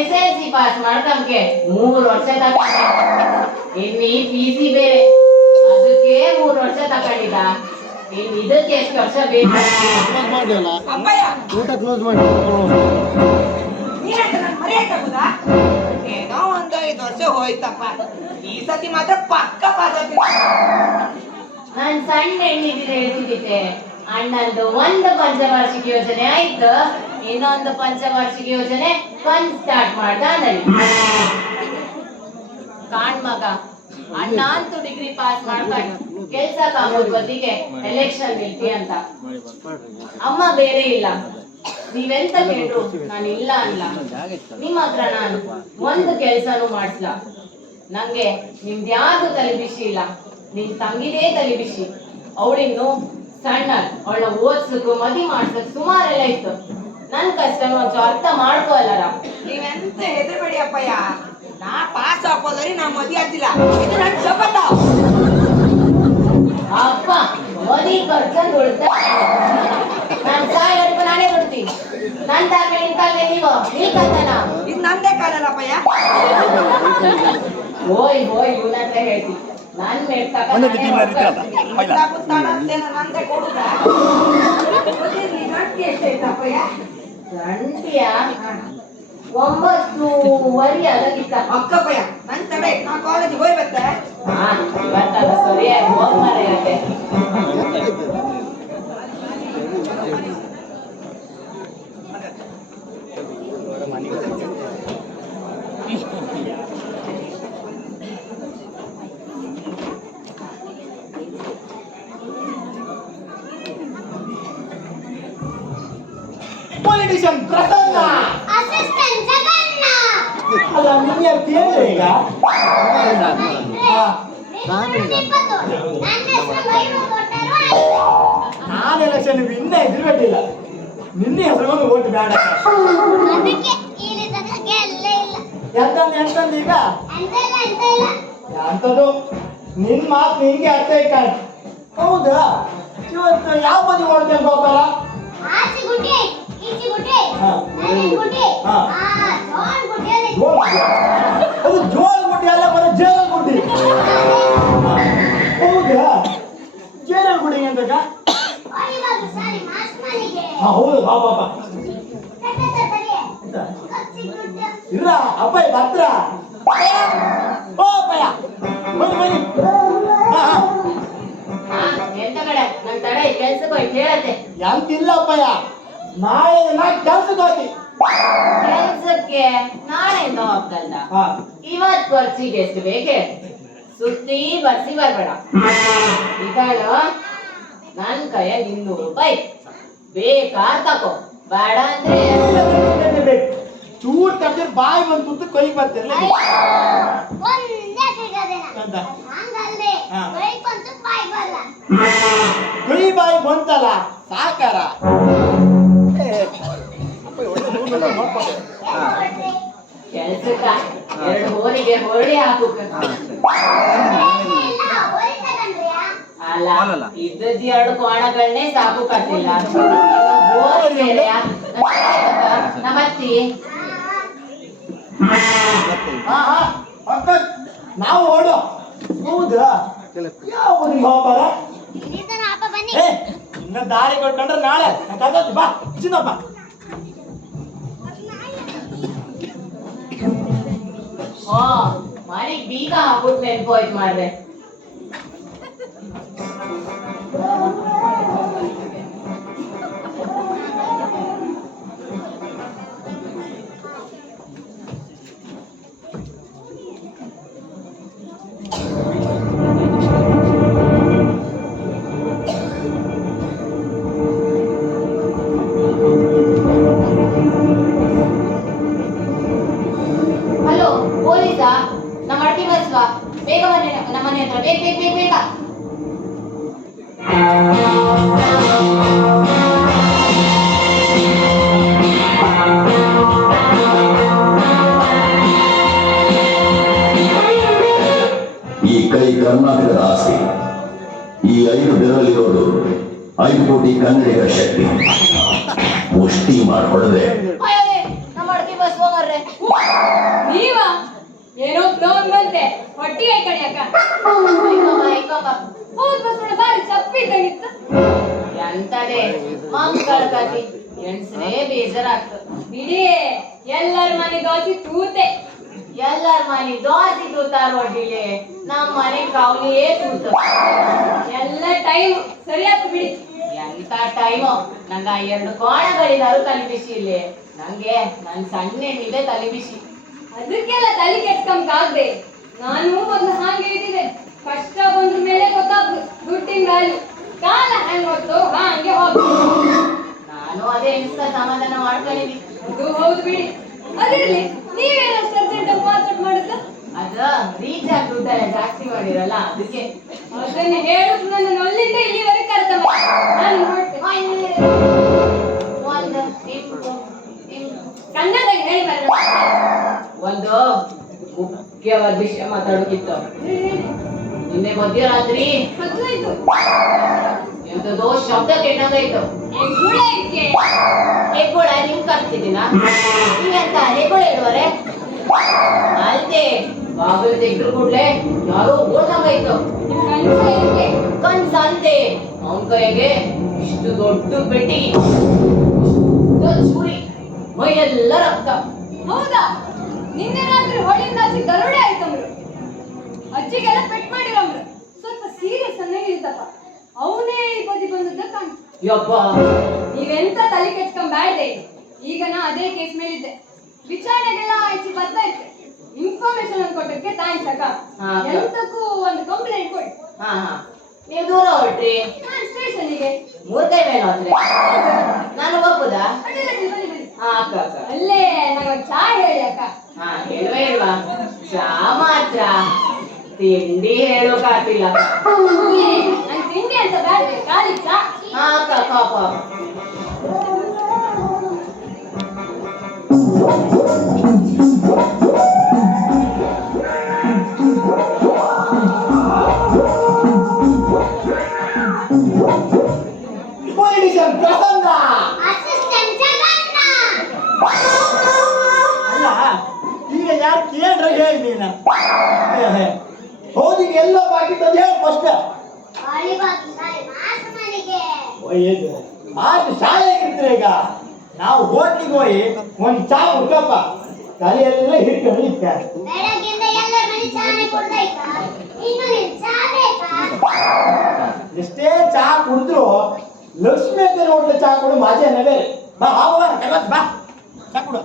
SLC pass ಮಾಡ್ಕಂಕೆ 3 ವರ್ಷ ತಗೊಂಡೆ. ಇನ್ನಿ PC ಬೇರೆ ಅದಕ್ಕೆ 3 ವರ್ಷ ತಗೊಂಡಿದ್ದ. ಇನ್ನು ಇದಕ್ಕೆ ಎಷ್ಟು ವರ್ಷ ಬೇಕು? ಊಟ ಕ್ಲೋಸ್ ಮಾಡಿ. ಏನೋ ಒಂದು 5 ವರ್ಷ ಹೋಯ್ತಪ್ಪ. ಈ ಸತಿ ಮಾತ್ರ ಪಕ್ಕ ಪಾಸ್ ಆಗ್ತೀನಿ. ನಾನು ಸಣ್ಣ ಹೆಣ್ಣಿದ್ರೆ ಹೇಳ್ತಿದ್ದೆ ಅಣ್ಣಂದು ಒಂದು ಪಂಚವಾರ್ಷಿಕ ಯೋಜನೆ ಆಯ್ತು, ಇನ್ನೊಂದು ಪಂಚವಾರ್ಷಿಕ ಯೋಜನೆ ಸ್ಟಾರ್ಟ್ ಮಾಡ್ದ ಅಂದಲ್ಲಿ. ಕಾಣ್ ಮಗ ಅಣ್ಣ ಅಂತೂ ಡಿಗ್ರಿ ಪಾಸ್ ಮಾಡ್ಕೊಂಡು ಕೆಲ್ಸ ಕಾಮೋದ್ ಬದಿಗೆ ಎಲೆಕ್ಷನ್ ನಿಲ್ತಿ ಅಂತ. ಅಮ್ಮ ಬೇರೆ ಇಲ್ಲ, ನೀವೆಂತ ಕೇಳ್ರು ನಾನು ಇಲ್ಲ ಅಲ್ಲ. ನಿಮ್ಮ ಹತ್ರ ನಾನು ಒಂದು ಕೆಲ್ಸನೂ ಮಾಡಿಸ್ಲ. ನಂಗೆ ನಿಮ್ದ್ಯಾವ್ದು ತಲೆಬಿಸಿ ಇಲ್ಲ, ನಿಮ್ ತಂಗಿದೇ ತಲೆಬಿಸಿ. ಅವಳಿನ್ನು ಸಣ್ಣ, ಅವಳನ್ನ ಓದ್ಸಕ್ಕು ಮದಿ ಮಾಡ್ಸಕ್ ಸುಮಾರೆಲ್ಲ ಇತ್ತು. ನನ್ ಕಷ್ಟ ಒಂಚು ಅರ್ಥ ಮಾಡ್ಕೋಲ್ಲರ. ನೀವೆಂತ ಹೆದರ್ಬೇಡಿ ಅಪ್ಪಯ್ಯ, ನಾ ಪಾಸ್ ಹಾಕೋದ್ರಿ ನಾ ಮದಿ ಆಗ್ತಿಲ್ಲ. ಇದು ನನ್ ಶಪಥ. ಅಪ್ಪ ಮದಿ ಖರ್ಚಂದು ಉಳ್ತ ನಾನ್ ಸಾಯೋರ್ಗು ನಾನೇ ಕೊಡ್ತೀನಿ. ನನ್ ತಾಕ ನಿನ್ ಕಾಲ ನೀವು ನಿಲ್ಕಂತನ ಇದು ನಂದೇ ಕಾಲಲ್ಲಪ್ಪಯ್ಯ. ಹೋಯ್ ಹೋಯ್ ಇವನ ಹತ್ರ ಹೇಳ್ತೀನಿ. ನನ್ ಮೇಡ್ ನಂದೇ ಕೊಡುದ ಗಂಟಿಯ 9:30 ಆಗಕ್ಕಿತ್ತ ಅಕ್ಕಪ್ಪಯ್ಯ. ನನ್ ತಡೆ, ನಾ ಕಾಲೇಜಿಗೆ ಹೋಯ್ ಬತ್ತೆ. ಇವತ್ತಲ್ಲ ಸರಿಯಾಗಿ ಹೋಗ್ ಮಾರಾಯತ್ತೆ. Politician Prasanna, assistant Jaganna. ಅಲ್ಲ ನಿನ್ನ ಹೇಳ್ತೀಯ ಈಗ? ನಾನು ಎಲೆಕ್ಷನ್ ವಿನ್ ಎದುರುಗಟ್ಟಿಲ್ಲ, ನಿನ್ನ ಹೆಸರು ಓಟ್ ಬೇಡ. ಎಂತಂದು ಈಗ ಎಂತದು ನಿನ್ ಮಾತು ನಿಂಗೆ ಅರ್ಥ ಐಕ. ಹೌದಾ, ಇವತ್ತು ಯಾವ ಬದಿ ಓಡ್ತೇನೆ ಬಾಬಾರ? ಅದು ಜೋಳ ಗುಡ್ಡಿ ಅಲ್ಲ, ಬರೋ ಜೇಲ ಗುಡ್ಡಿ. ಹೌದಾ, ಜೇಲ ಗುಡಿ ಅಂತ ಹೌದು ಬಾ ಬಾ ಬಾ ತಡಿ. ಇರ ಅಪ್ಪಯ್ಯ ಭದ್ರ ಓ ಅಪ್ಪಯ್ಯ ಬನ್ನಿ ಬನ್ನಿ ಹಾ ಹಾ ಎಂತ ಕಡೆ ನನ್ ತಡೆ ಕೆಲ್ಸಕ್ಕೆ ಹೋಗಿ ಹೇಳತ್ತೆ. ಎಂತಿಲ್ಲ ಅಪ್ಪಯ್ಯ ನಾಳೆ ನಾ ಕೆಲ್ಸಕ್ಕೆ ಹೋಗಿ ಕೆಲ್ಸಕ್ಕೆ ನಾಳೆಯಿಂದ ಹೋಗ್ತಲ್ಲ, ಹಾ ಇವತ್ ಖರ್ಚಿಗೆ ಎಷ್ಟು ಬೇಕೆ ಸುತ್ತಿ ಬರ್ಸಿ ಬರ್ಬೇಡ. ಇದಾಳು ನನ್ ಕೈಯಾಗ 200 ರೂಪಾಯಿ ಬೇಕಾ ತಕೋ, ಬೇಡ ಅಂದ್ರೆ ಚೂರ್ ತಪ್ಪಿದ್ರೆ ಬಾಯಿ ಬಂದು ತುತ್ತು ಕೈ ಬರ್ತಿರ್ಲಿ ಅಯ್ಯೋ, ಒಂದೇ ಸಿಗದೇನ. ಅಂತ ಹಂಗಲ್ರಿ, ಹಾ. ಕೈ ಬಂತು ಬಾಯಿ ಬರಲ್ಲ. ಕೈ ಬಾಯಿ ಬಂತಲ್ಲ ಸಾಕಾರ ಕೆಲ್ಸಕ್ಕ 2 ಹೋರಿಗೆ ಹೊರಡಿ ಹಾಕುಕ. ಇಲ್ಲ, ಹೋರಿ ತಗಂಡ್ರಿಯಾ? ಅಲ್ಲ ಇದ್ದದ್ 2 ಕೋಣಗಳನ್ನೇ ಸಾಕು ಕಟ್ಟಿಲ್ಲ. ಹೋರಿ ಬೇರೆಯಾ? ನಮ್ಮತ್ತಿ ಹಾ ಹಾ ಪಕ್ಕ ನಾವು ಓಡು ಹೌದಾ ಯಾವ ಊರಿಗೆ ಹೋಗ್ಬಾರ ಇಲ್ಲಿದ್ದಾನ ಅಪ್ಪ ಬನ್ನಿ. ಏ ಇನ್ನ ದಾರಿ ಕೊಟ್ಕೊಂಡ್ರೆ ನಾಳೆ ಕರ್ಕೊಂಡ್ ಬಾ ಚಿನ್ನಪ್ಪ ಹಾ ಮನೆಗ್ ಬೀಗ ಹಾಕ್ಬಿಟ್ಟು ನೆನ್ಪೋಯ್ತು ಮಾಡ್ದೆ. ಹಲೋ ಪೊಲೀಸಾ? ನಮ್ಮ ಅಡ್ಗೆ ಬಸ್ವಾ? ಬೇಗ ಬನ್ನಿ ನಮ್ಮ ಮನೆ ಹತ್ರ, ಬೇಗ ಬೇಗ ಬೇಗ ಬೇಗ. ಈ ಕೈ ಕರ್ನಾಟಕದ ಆಸ್ತಿ. ಈ 5 ಬೆರಳಿರೋದು 5 ಕೋಟಿ ಕನ್ನಡಿಗರ ಶಕ್ತಿ. ಮುಷ್ಟಿ ಮಾಡ್ಕೊಳ್ಳದೆ ಅಯ್ಯೋ, ನಮ್ಮ ಅಡ್ಗೆ ಬಸ್ವಾ ಮರ್ರೆ. ನೀವಾ ಏನೋ ಫ್ಲೋನ್ ಬಂತೆ ಹೊಟ್ಟಿ ಕಣಿ ಅಕ್ಕ ಹೋದ್ ಬಸ್ ಬಾರಿ ಚಪ್ಪಿ ಇದ್ದಂಗಿತ್ತು. ಎಂತದೇ ಮಕ್ಕಳ ಕತಿ ಎಣ್ಸ್ರೇ ಬೇಜಾರಾಗ್ತದೆ. ಬಿಡಿ ಎಲ್ಲರ ಮನೆ ದೋಸೆ ತೂತೆ. ಎಲ್ಲಾರ ಮನೆ ದೋಸೆ ತೂತಾರ ಒಡ್ಡಿಲೆ, ನಮ್ಮ ಮನೆ ಕಾವಲಿಯೇ ತೂತ. ಎಲ್ಲ ಟೈಮ್ ಸರಿಯಾತು ಬಿಡಿ. ಎಂತ ಟೈಮು ನಂಗ 2 ಕೋಣಗಳಿದಾರು ತಲೆ ಬಿಸಿ ಇಲ್ಲಿ. ನಂಗೆ ನನ್ ಸಣ್ಣ ಹೆಣ್ಣಿದೆ ತಲೆ ಬಿಸಿ. ಅದಕ್ಕೆಲ್ಲ ತಲೆ ಕೆಡ್ಸ್ಕೊಂಬಾಗ್ದೆ. ನಾನು ಮೊದ್ಲು ಹಾಗೆ ಇದ್ದಿದೆ. ಕಷ್ಟ ಬಂದ್ರ ಮೇಲೆ ಗೊತ್ತಾಗ್ದು ದುಡ್ಡಿನ ವ್ಯಾಲ್ಯೂ. ಕಾಲ ಹೆಂಗ್ ಗೊತ್ತು ಹಂಗೆ ಹೋಗ್ತು. ನಾನು ಅದೇ ಎಣಿಸ್ತಾ ಸಮಾಧಾನ ಮಾಡ್ಕೊಂಡಿದ್ದೀನಿ. ಅದು ಹೌದು ಬಿಡಿ. ಅದಿರ್ಲಿ, ನೀವೇನಷ್ಟು ಅರ್ಜೆಂಟ್ ಮಾತಾಡ್ ಮಾಡುತ್ತ? ಅದ ರೀಚಾರ್ಜ್ ದುಡ್ಡೆಲ್ಲ ಜಾಸ್ತಿ ಮಾಡಿರಲ್ಲ ಅದಕ್ಕೆ. ಅದನ್ನ ಹೇಳುದು ನನ್ನ ಅಲ್ಲಿಂದ ಇಲ್ಲಿವರೆಗೆ ಕರ್ತ ನಾನು ನೋಡ್ತೇನೆ. ಒಂದು ಕನ್ನಡದಾಗ ಹೇಳಿ ಬರ. ಒಂದು ಮುಖ್ಯವಾದ ವಿಷಯ ಮಾತಾಡೋಕಿತ್ತು. ನಿನ್ನೆ ಮಧ್ಯರಾತ್ರಿ ಮದ್ವಾಯ್ತು ಎಂತದೋ ಶಬ್ದ ಕೆಟ್ಟಂಗಾಯ್ತು. ಗುಳಕ್ಕೆ ಹೆಗ್ಗೋಳ ನಿಮ್ ಕರ್ತಿದ್ದೀನ? ನೀವೆಂತ ಹೆಗ್ಗೋಳ ಇಡುವರೆ? ಅಲ್ದೆ ಬಾಗಿಲು ತೆಗ್ದ್ರು ಕೂಡ್ಲೆ ಯಾರೋ ಓಡ್ದಂಗಾಯ್ತು. ಕನ್ಸಂತೆ ಅವನ್ ಕೈಗೆ ಇಷ್ಟು ದೊಡ್ಡ ಪೆಟ್ಟಿ, ಚೂರಿ, ಮೈಯೆಲ್ಲ ರಕ್ತ. ಹೌದಾ? ನಿನ್ನೆ ರಾತ್ರಿ ಹೊಳಿಯಿಂದ ಆಚೆ ಗರುಡೆ ಆಯ್ತಂದ್ರು. ಅಜ್ಜಿಗೆಲ್ಲ ಪೆಟ್ ಮಾಡಿರಮ್ರು. ಸ್ವಲ್ಪ ಸೀರಿಯಸ್ ಅನ್ನಂಗಿರ್ತಪ್ಪ. ಅವನೇ ಈ ಬದಿ ಬಂದದ್ದ ಕಾಣ್ತು. ಯಪ್ಪ, ನೀವೆಂತ ತಲೆ ಕೆಡ್ಸ್ಕೊಂಡ್ ಈಗ ನಾ ಅದೇ ಕೇಸ್ ಮೇಲಿದ್ದೆ. ವಿಚಾರಣೆಗೆಲ್ಲ ಆಯ್ತು ಬರ್ತಾ ಇತ್ತೆ. ಇನ್ಫಾರ್ಮೇಶನ್ ಅನ್ನು ಕೊಟ್ಟಕ್ಕೆ ಥ್ಯಾಂಕ್ಸ್ ಅಕ್ಕ. ಹಾ. ಎಂತಕ್ಕೂ ಒಂದು ಕಂಪ್ಲೇಂಟ್ ಕೊಡಿ. ಹಾ ಹಾ ನೀವು ದೂರ ಹೊರಟ್ರಿ, ನಾನು ಸ್ಟೇಷನ್ಗೆ. 3 ಕೈ ಮೇಲೆ ಹೋದ್ರೆ ನಾನು ಒಪ್ಪುದಾ? ಅಡ್ಡಿಲ್ಲ, ಬನ್ನಿ ಬನ್ನಿ. ಹಾ ಅಕ್ಕ ಅಕ್ಕ. ಅಲ್ಲೇ ನಂಗೊಂದು ಚಾ ಹೇಳಿ ಅಕ್ಕ. ಹಾ ಹೇಳುವ ಚಾ ಮಾತ್ರ, ತಿಂಡಿ ಹೇಳೋಕಾತಿಲ್ಲ. ನನ್ ತಿಂಡಿ ಅಂತ ಬೇಡ, ಖಾಲಿ ಚಾ. ಹಾ ಅಕ್ಕ ಪಾಪ. Politician Prasanna assistant Jaganna. ಅಲ್ಲ ಈಗ ಯಾರು ಕೇಳ್ರೆ ಹೇಳಿ ನೀನ. ಹೌದು ಈಗ ಎಲ್ಲ ಬಾಕಿ ತಂದು ಹೇಳಿ ಫಸ್ಟ್. ಅಳಿಬಾಗ್ ಸಾರಿ ಮಾಸ್ ಮನೆಗೆ. ಮಾತು ಶಾಲೆ ಈಗ ನಾವು ಹೋಟ್ಲಿಗೆ ಹೋಗಿ ಒಂದ್ ಚಾ ಹುಡ್ಕಪ್ಪ ತಲೆ ಎಲ್ಲ ಹಿಡ್ಕೊಂಡು ಇರ್ತಾರೆ. ಬೆಳಗ್ಗಿಂದ ಎಲ್ಲ ಮನೆ ಚಾನೆ ಕೊಡ್ದಾಯ್ತಾ ಇನ್ನು ನೀನ್ ಚಾ ಬೇಕಾ ಎಷ್ಟೇ ಚಾ ಕುಡಿದ್ರು ಲಕ್ಷ್ಮಿ ಅಕ್ಕ ನೋಡ್ದ ಚಾ ಕೊಡು ಮಾಜೇನೆ ಬೇರೆ. ಬಾ ಬಾ ಚಾ ಕೊಡು.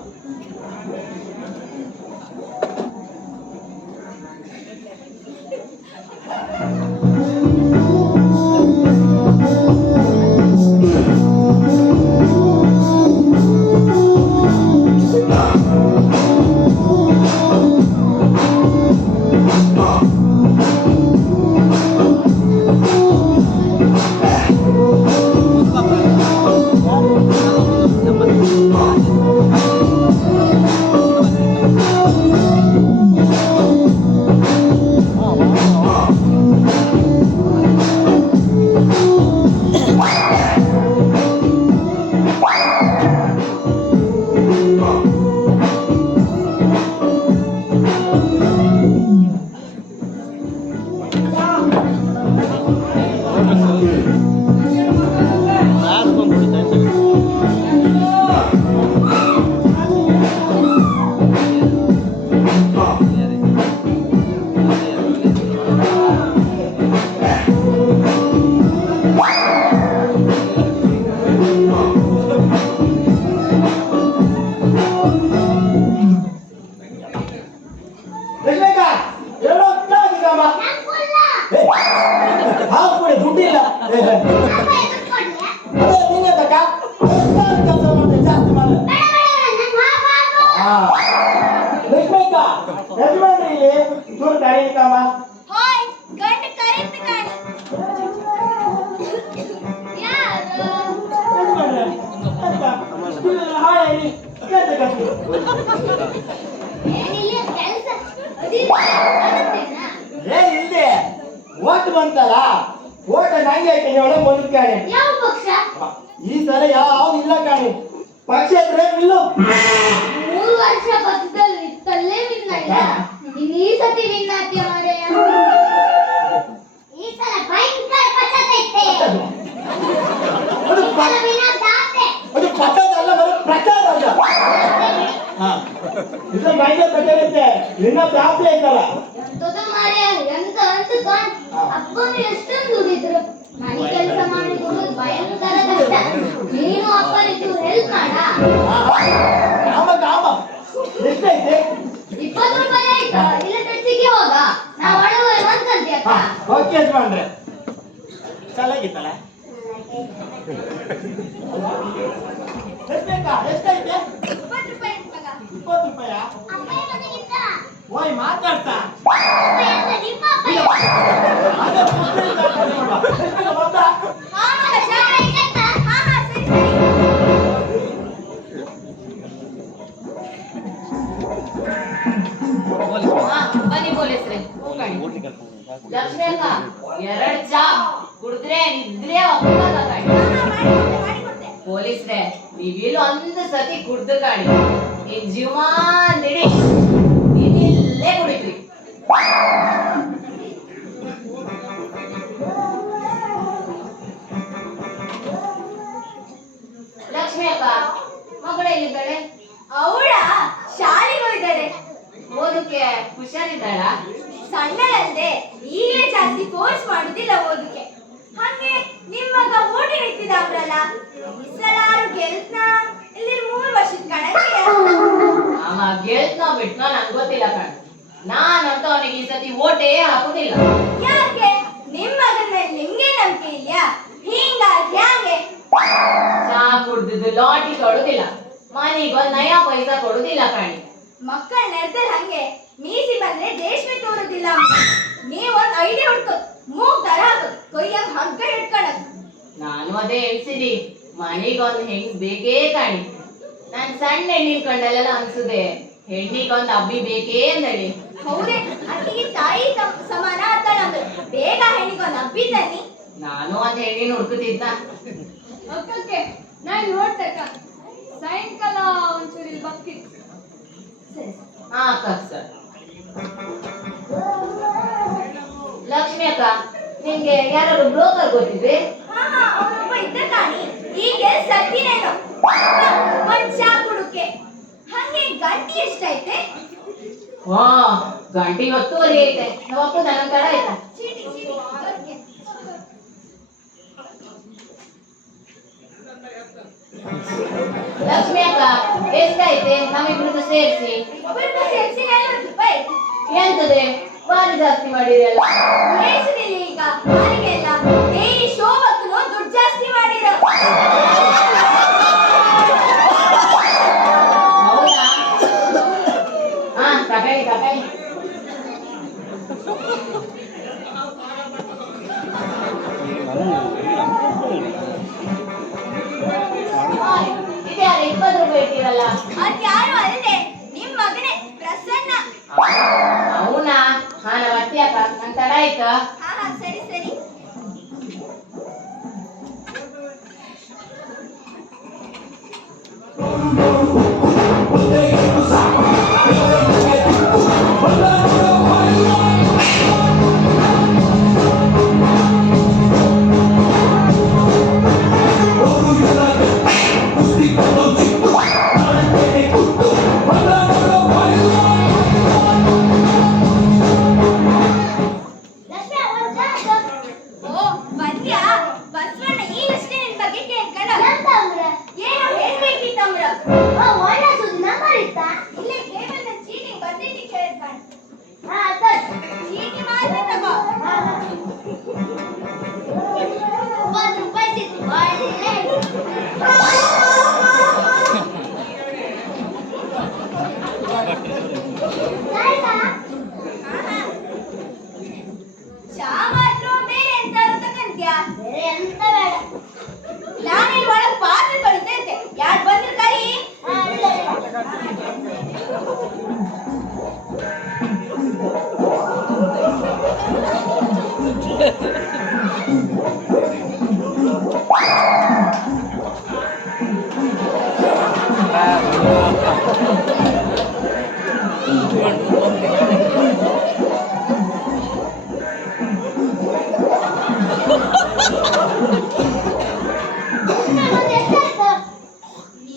ದುಡ್ಡಿಲ್ಲ ಅಪ್ಪ ಎದುರು ಕೊಡ್ಲೆ ಅದೇ ನೀನೇ ತಕ ಕೆಲಸ ಮಾಡ್ತೀನಿ ಜಾಸ್ತಿ ಮಾಡಿ. ಲಕ್ಷ್ಮಕ್ಕ ಯಜಮಾನ್ರಿ ಇಲ್ಲಿ ಚೂರು ಕರೀಲಿಕ್ಕಮ್ಮ. ಹೋಯ್ ಗಂಡ ಕರೀತಿ ಕಾಣಿ ಯಾರು ಯಜಮಾನ್ರೆ ಅಂತ ಹಾಯ್ ಕೇಳ್ತ ಕಟ್ಟಿ ಏನಿಲ್ಲ ಕೆಲಸ ಅದಿರ್ತೇನಾ ಏ ಇಲ್ದೆ ಓಟ್ ಬಂತಲ್ಲ ಓಟ್ ನಂಗೆ ಹಾಕಿ ಒಳಗೆ ಬಂದು ಕಾಣಿ. ಯಾವ ಪಕ್ಷ ಈ ಸಲ ಯಾವ್ದು ಇಲ್ಲ ಕಾಣಿ. ಪಕ್ಷ ಇದ್ರೆ ನಿಲ್ಲು. 3 ವರ್ಷ ಪಕ್ಷದಲ್ಲಿ ಇತ್ತಲ್ಲೇ ವಿನ್ ಆಯ್ತಾ ಇನ್ನು ಈ ಸತಿ ವಿನ್ ಆಗ್ತೀಯ ಮಾರೆಯ ಈ ಸಲ ಭಯಂಕರ ಪಕ್ಷದ ಇತ್ತೆ ಅದು ಈ ಸಲ ವಿನ್ ಆಗ್ತಾತೆ ಅದು ಪಕ್ಷದಲ್ಲ ಬರೀ ಪ್ರಚಾರ ಅಲ್ಲ. ಹಾ ಇದು ಮೈಗೆ ಪ್ರಚಾರಕ್ಕೆ ನಿನ್ನ ಜಾಸ್ತಿ ಆಯ್ತಲ್ಲ. ಎಂತದ ಮಾರೆಯ ಎಂತ ಅಂತ ಕಾಣ್ ಅಪ್ಪನು ಎಷ್ಟೊಂದು ದುಡಿದ್ರು ಮನೆ ಕೆಲಸ ಮಾಡಿದ್ರು ಭಯಂಕರ ಕಷ್ಟ ನೀನು ಅಪ್ಪನಿಗೆ ಹೆಲ್ಪ್ ಮಾಡ ಕಾಮ ಕಾಮ ಎಷ್ಟೈತೆ 20 ರೂಪಾಯಿ ಆಯ್ತಾ ಇಲ್ಲ ಟೆಚ್ಚಿಗೆ ಹೋಗ ನಾ ಒಳಗೆ ಬಂತಂತೆ ಅಕ್ಕ ಓಕೆ ಯಜಮಾನ್ರೆ ಚೆನ್ನಾಗಿತ್ತಲ್ಲ. ಎಷ್ಟೈತೆ 20 ರೂಪಾಯಿ ಮಗ 20 ರೂಪಾಯ ಅಪ್ಪಯ್ಯ ಬಂದಿದ್ದ ಓಯ್ ಮಾತಾಡ್ತಾ ಅಪ್ಪಯ್ಯ ಅಂತ ನಿಮ್ಮ ಅಪ್ಪಯ್ಯ ಅದೇ ಪುಸ್ತಕ ಬಂದ ಹಾ ಮಗ ಚಾರ ಇಲ್ಲಂತ ಹಾ ಹಾ ಸರಿ ಸರಿ ಬನ್ನಿ ಪೊಲೀಸ್ರೆ ಕೂತ್ಕೊಳ್ಳಿ. ಲಕ್ಷ್ಮಿ ಅಕ್ಕ 2 ಚಾ ಕುಡಿದ್ರೆ ನಿದ್ರೆ ಒಪ್ಪಲ್ಲ ಕಾಣಿ. ಪೊಲೀಸ್ರೆ ನೀವಿಲ್ಲಿ ಒಂದು ಸತಿ ಕುಡ್ದು ಕಾಣಿ ನಿನ್ ಜೀವಮಾನ್ದಿಡಿ ನೀವಿಲ್ಲೇ ಕುಡಿದ್ರಿ. ಲಕ್ಷ್ಮಿ ಅಕ್ಕ ಮಗಳು ಎಲ್ಲಿದ್ದಾಳೆ? ಅವಳ ಶಾಲೆಗೆ ಹೋಗಿದ್ದಾರೆ. ಓದಕ್ಕೆ ಹುಷಾರಿದ್ದಾಳ? ಸಣ್ಣಳಂದೆ ಈಗಲೇ ಜಾಸ್ತಿ ಫೋರ್ಸ್ ಮಾಡುದಿಲ್ಲ ಓದಕ್ಕೆ. ಹಂಗೆ ನಿಮ್ಮ ಮಗ ಓಟಿ ಇಟ್ಟಿದ್ದಾಮ್ರಲ್ಲ ಈ ಸಲ ಆರು ಗೆಲ್ತ್ನ ಇಲ್ಲಿ 3 ವರ್ಷದ ಕಣಕ್ಕೆ ಅವ ಗೆಲ್ತ್ನೋ ಬಿಟ್ನೋ ನಂಗೆ ಗೊತ್ತಿಲ್ಲ ಕಣ್. ನಾನಂತೂ ಅವನಿಗೆ ಈ ಸತಿ ಓಟೇ ಹಾಕುದಿಲ್ಲ. ಯಾಕೆ ನಿಮ್ಮ ಮಗನ ಮೇಲೆ ನಿಮ್ಗೆ ನಂಬಿಕೆ ಇಲ್ಲ? ಹಿಂಗಾಗಿ ಹಂಗೆ ಚಾ ಕುಡ್ದಿದ್ದು ಲಾಟಿ ಕೊಡುದಿಲ್ಲ, ಮನೆಗೊಂದ್ ನಯಾ ಪೈಸಾ ಕೊಡುದಿಲ್ಲ ಕಾಣಿ. ಮಕ್ಕಳ ನೆರ್ದಲ್ಲಿ ಹಂಗೆ ಮೀಸಿ ಬಂದ್ರೆ ರೇಷ್ಮೆ ತೋರುದಿಲ್ಲ. ನೀವೊಂದ್ ಐಡಿಯಾ ಹುಡ್ಕೋದ್ ಮೂಗ್ ತರ ಹಾಕೋದ್ ಕೊಯ್ಯಂಗ್ ಹಗ್ಗ ಹಿಡ್ಕೊಳದ್. ನಾನು ಅದೇ ಎಣ್ಸಿದಿ ಮನೆಗೊಂದ್ ಹೆಂಗ್ ಬೇಕೇ ಕಾಣಿ. ನಾನ್ ಸಣ್ಣ ಹೆಣ್ಣಿನ ಕಂಡಲ್ಲೆಲ್ಲ ಅನ್ಸುದೆ ಹೆಣ್ಣಿಗೊಂದ್ ಅಬ್ಬಿ ಬೇಕೇ ಅಂದಳಿ. ಹೌದೇ ಅಕ್ಕಿಗೆ ತಾಯಿ ಸಮಾನ ಆತಳಂದ್ರು ಬೇಗ ಹೆಣ್ಣಿಗೊಂದ್ ಅಬ್ಬಿ ತನ್ನಿ. ನಾನು ಒಂದ್ ಹೆಣ್ಣಿನ ಹುಡುಕುತ್ತಿದ್ದ. ಅಕ್ಕಕ್ಕೆ ನಾನ್ ನೋಡ್ತಕ್ಕ ಸಾಯಂಕಾಲ ಒಂಚೂರು ಇಲ್ಲಿ ಬರ್ತಿತ್ತು. ಸರಿ ಹಾ ಅಕ್ಕ ಸರ್. ಲಕ್ಷ್ಮಿ ಅಕ್ಕ ನಿಮ್ಗೆ ಯಾರು ಬ್ರೋಕರ್ ಗೊತ್ತಿದೆ? ಹಾ ಹಾ ಅವನೊಬ್ಬ ಇದ್ದ ಕಾಣಿ ಈಗ ಸತ್ತಿನೇನು ಹಾ ಗಂಟೆ ಹೊತ್ತುವರೆ ಐತೆ ನಮ್ಮಪ್ಪ ನನ್ನ ತರ ಆಯ್ತಾ ಚೀಟಿ ಚೀಟಿ ಓಕೆ ಲಕ್ಷ್ಮಿ ಅಕ್ಕ ಎಷ್ಟೈತೆ ನಮ್ಮಿಬ್ರದ್ದು ಸೇರಿಸಿ ಒಬ್ಬರನ್ನ ಸೇರಿಸಿ 40 ರೂಪಾಯಿ ಎಂತದೆ ಭಾರಿ ಜಾಸ್ತಿ ಮಾಡಿರಲ್ಲ ಬೇಯಿಸುದಿಲ್ಲ ಈಗ ಮನೆಗೆಲ್ಲ ಡೈಲಿ ಶೋಭಕ್ಕೂ ದುಡ್ಡು ಜಾಸ್ತಿ ಮಾಡಿರ ಹೌದಾ ಹಾ ತಗೊಳ್ಳಿ ತಗೊಳ್ಳಿ ಇದ್ಯಾರ 20 ರೂಪಾಯಿ ಇಟ್ಟಿರಲ್ಲ ಅದ್ಯಾರು ಅಲ್ಲದೆ ನಿಮ್ ಮಗನೇ ಪ್ರಸನ್ನ ಅವನಾ ಹಾ ನಮ್ಮ ಅತ್ತಿ ಅಕ್ಕ ನಂಗೆ ತಡ ಆಯ್ತಾ ಹಾ ಹಾ ಸರಿ ಸರಿ ಲಕ್ಷ್ಮಿ ಓ ಬಂದ್ಯಾ ಬಸವಣ್ಣ ಈಗಷ್ಟೇ ನಿನ್ ಬಗ್ಗೆ ಕೇಳ್ಕೊಂಡ ಏನೋ ಹೇಳ್ಬೇಕಿತ್ತಮ್ರ ಒಳ್ಳೆ ಸುದ್ದಿ ನಂಬರ್ ಇತ್ತಾ ಇಲ್ಲೇ ಕೇಬಲ್ ಚೀಟಿಂಗ್ ಬರ್ದಿಟ್ಟು ಕೇಳ್ಕೊಂಡ್ ಹಾ ಸರ್ ಚೀಟಿ ಮಾತ್ರ ತಗೋ 1 ರೂಪಾಯಿ ಸಿಕ್ತು ಒಳ್ಳೆ ಚಾ ಮಾತ್ರ ಬೇರೆ ಎಂತಾರು ತಕಂತ್ಯಾ ಬೇರೆ ಎಂತ ಬೇಡ ನಾನಿಲ್ಲಿ ಒಳಗ್ ಪಾತ್ರೆ ತೊಳಿತಾ ಇದ್ದೆ ಯಾರು ಬಂದ್ರು ಕರಿ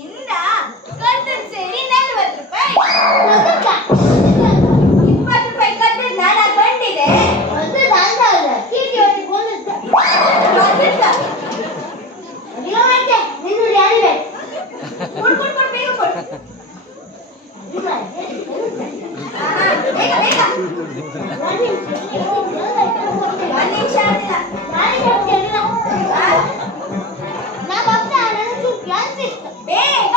ಇಂದ ಕದ್ದನ್ ಸೇರಿ 40 ರೂಪಾಯಿ 20 ರೂಪಾಯಿ ಕದ್ದದ್ ನಾನು ಕಂಡಿದೆ ಅದು ದಾಂಡಾಲ ಚೀಟಿ ಒಟ್ಟಿ ಕೊಂದದ್ದ ಅದಲ್ಲ ಅದಿಲ್ಲ ಮತ್ತೆ ನಿನ್ನ ಯಾರಿವೆ ಕೊಡ್ ಬೇಗ ಕೊಡು ಬೇಗ ಬೇಗ ಒಂದು ನಿಮಿಷ ಆಗಿಲ್ಲ ನಾ ಭಕ್ತ ನನಗೆ ಪ್ಲಾನ್ ಸಿಕ್ತು ಬೇಗ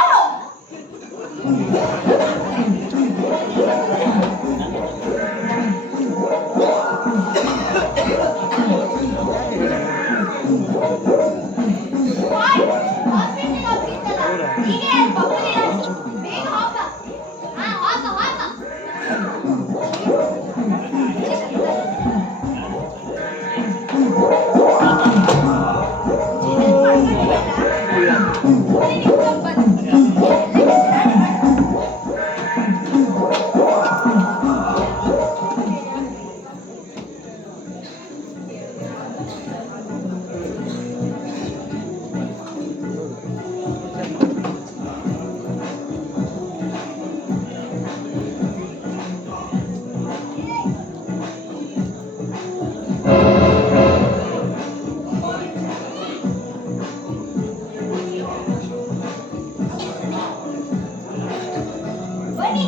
ಹಾಸ್ಪಿಟಲ್ ಹೋಗ್ತಿದ್ದಲ್ಲ ಈಗ ಬೇಗ ಹೋಗ ಹಾ ಹೋಗ ಹೋಗ ಬನ್ನಿ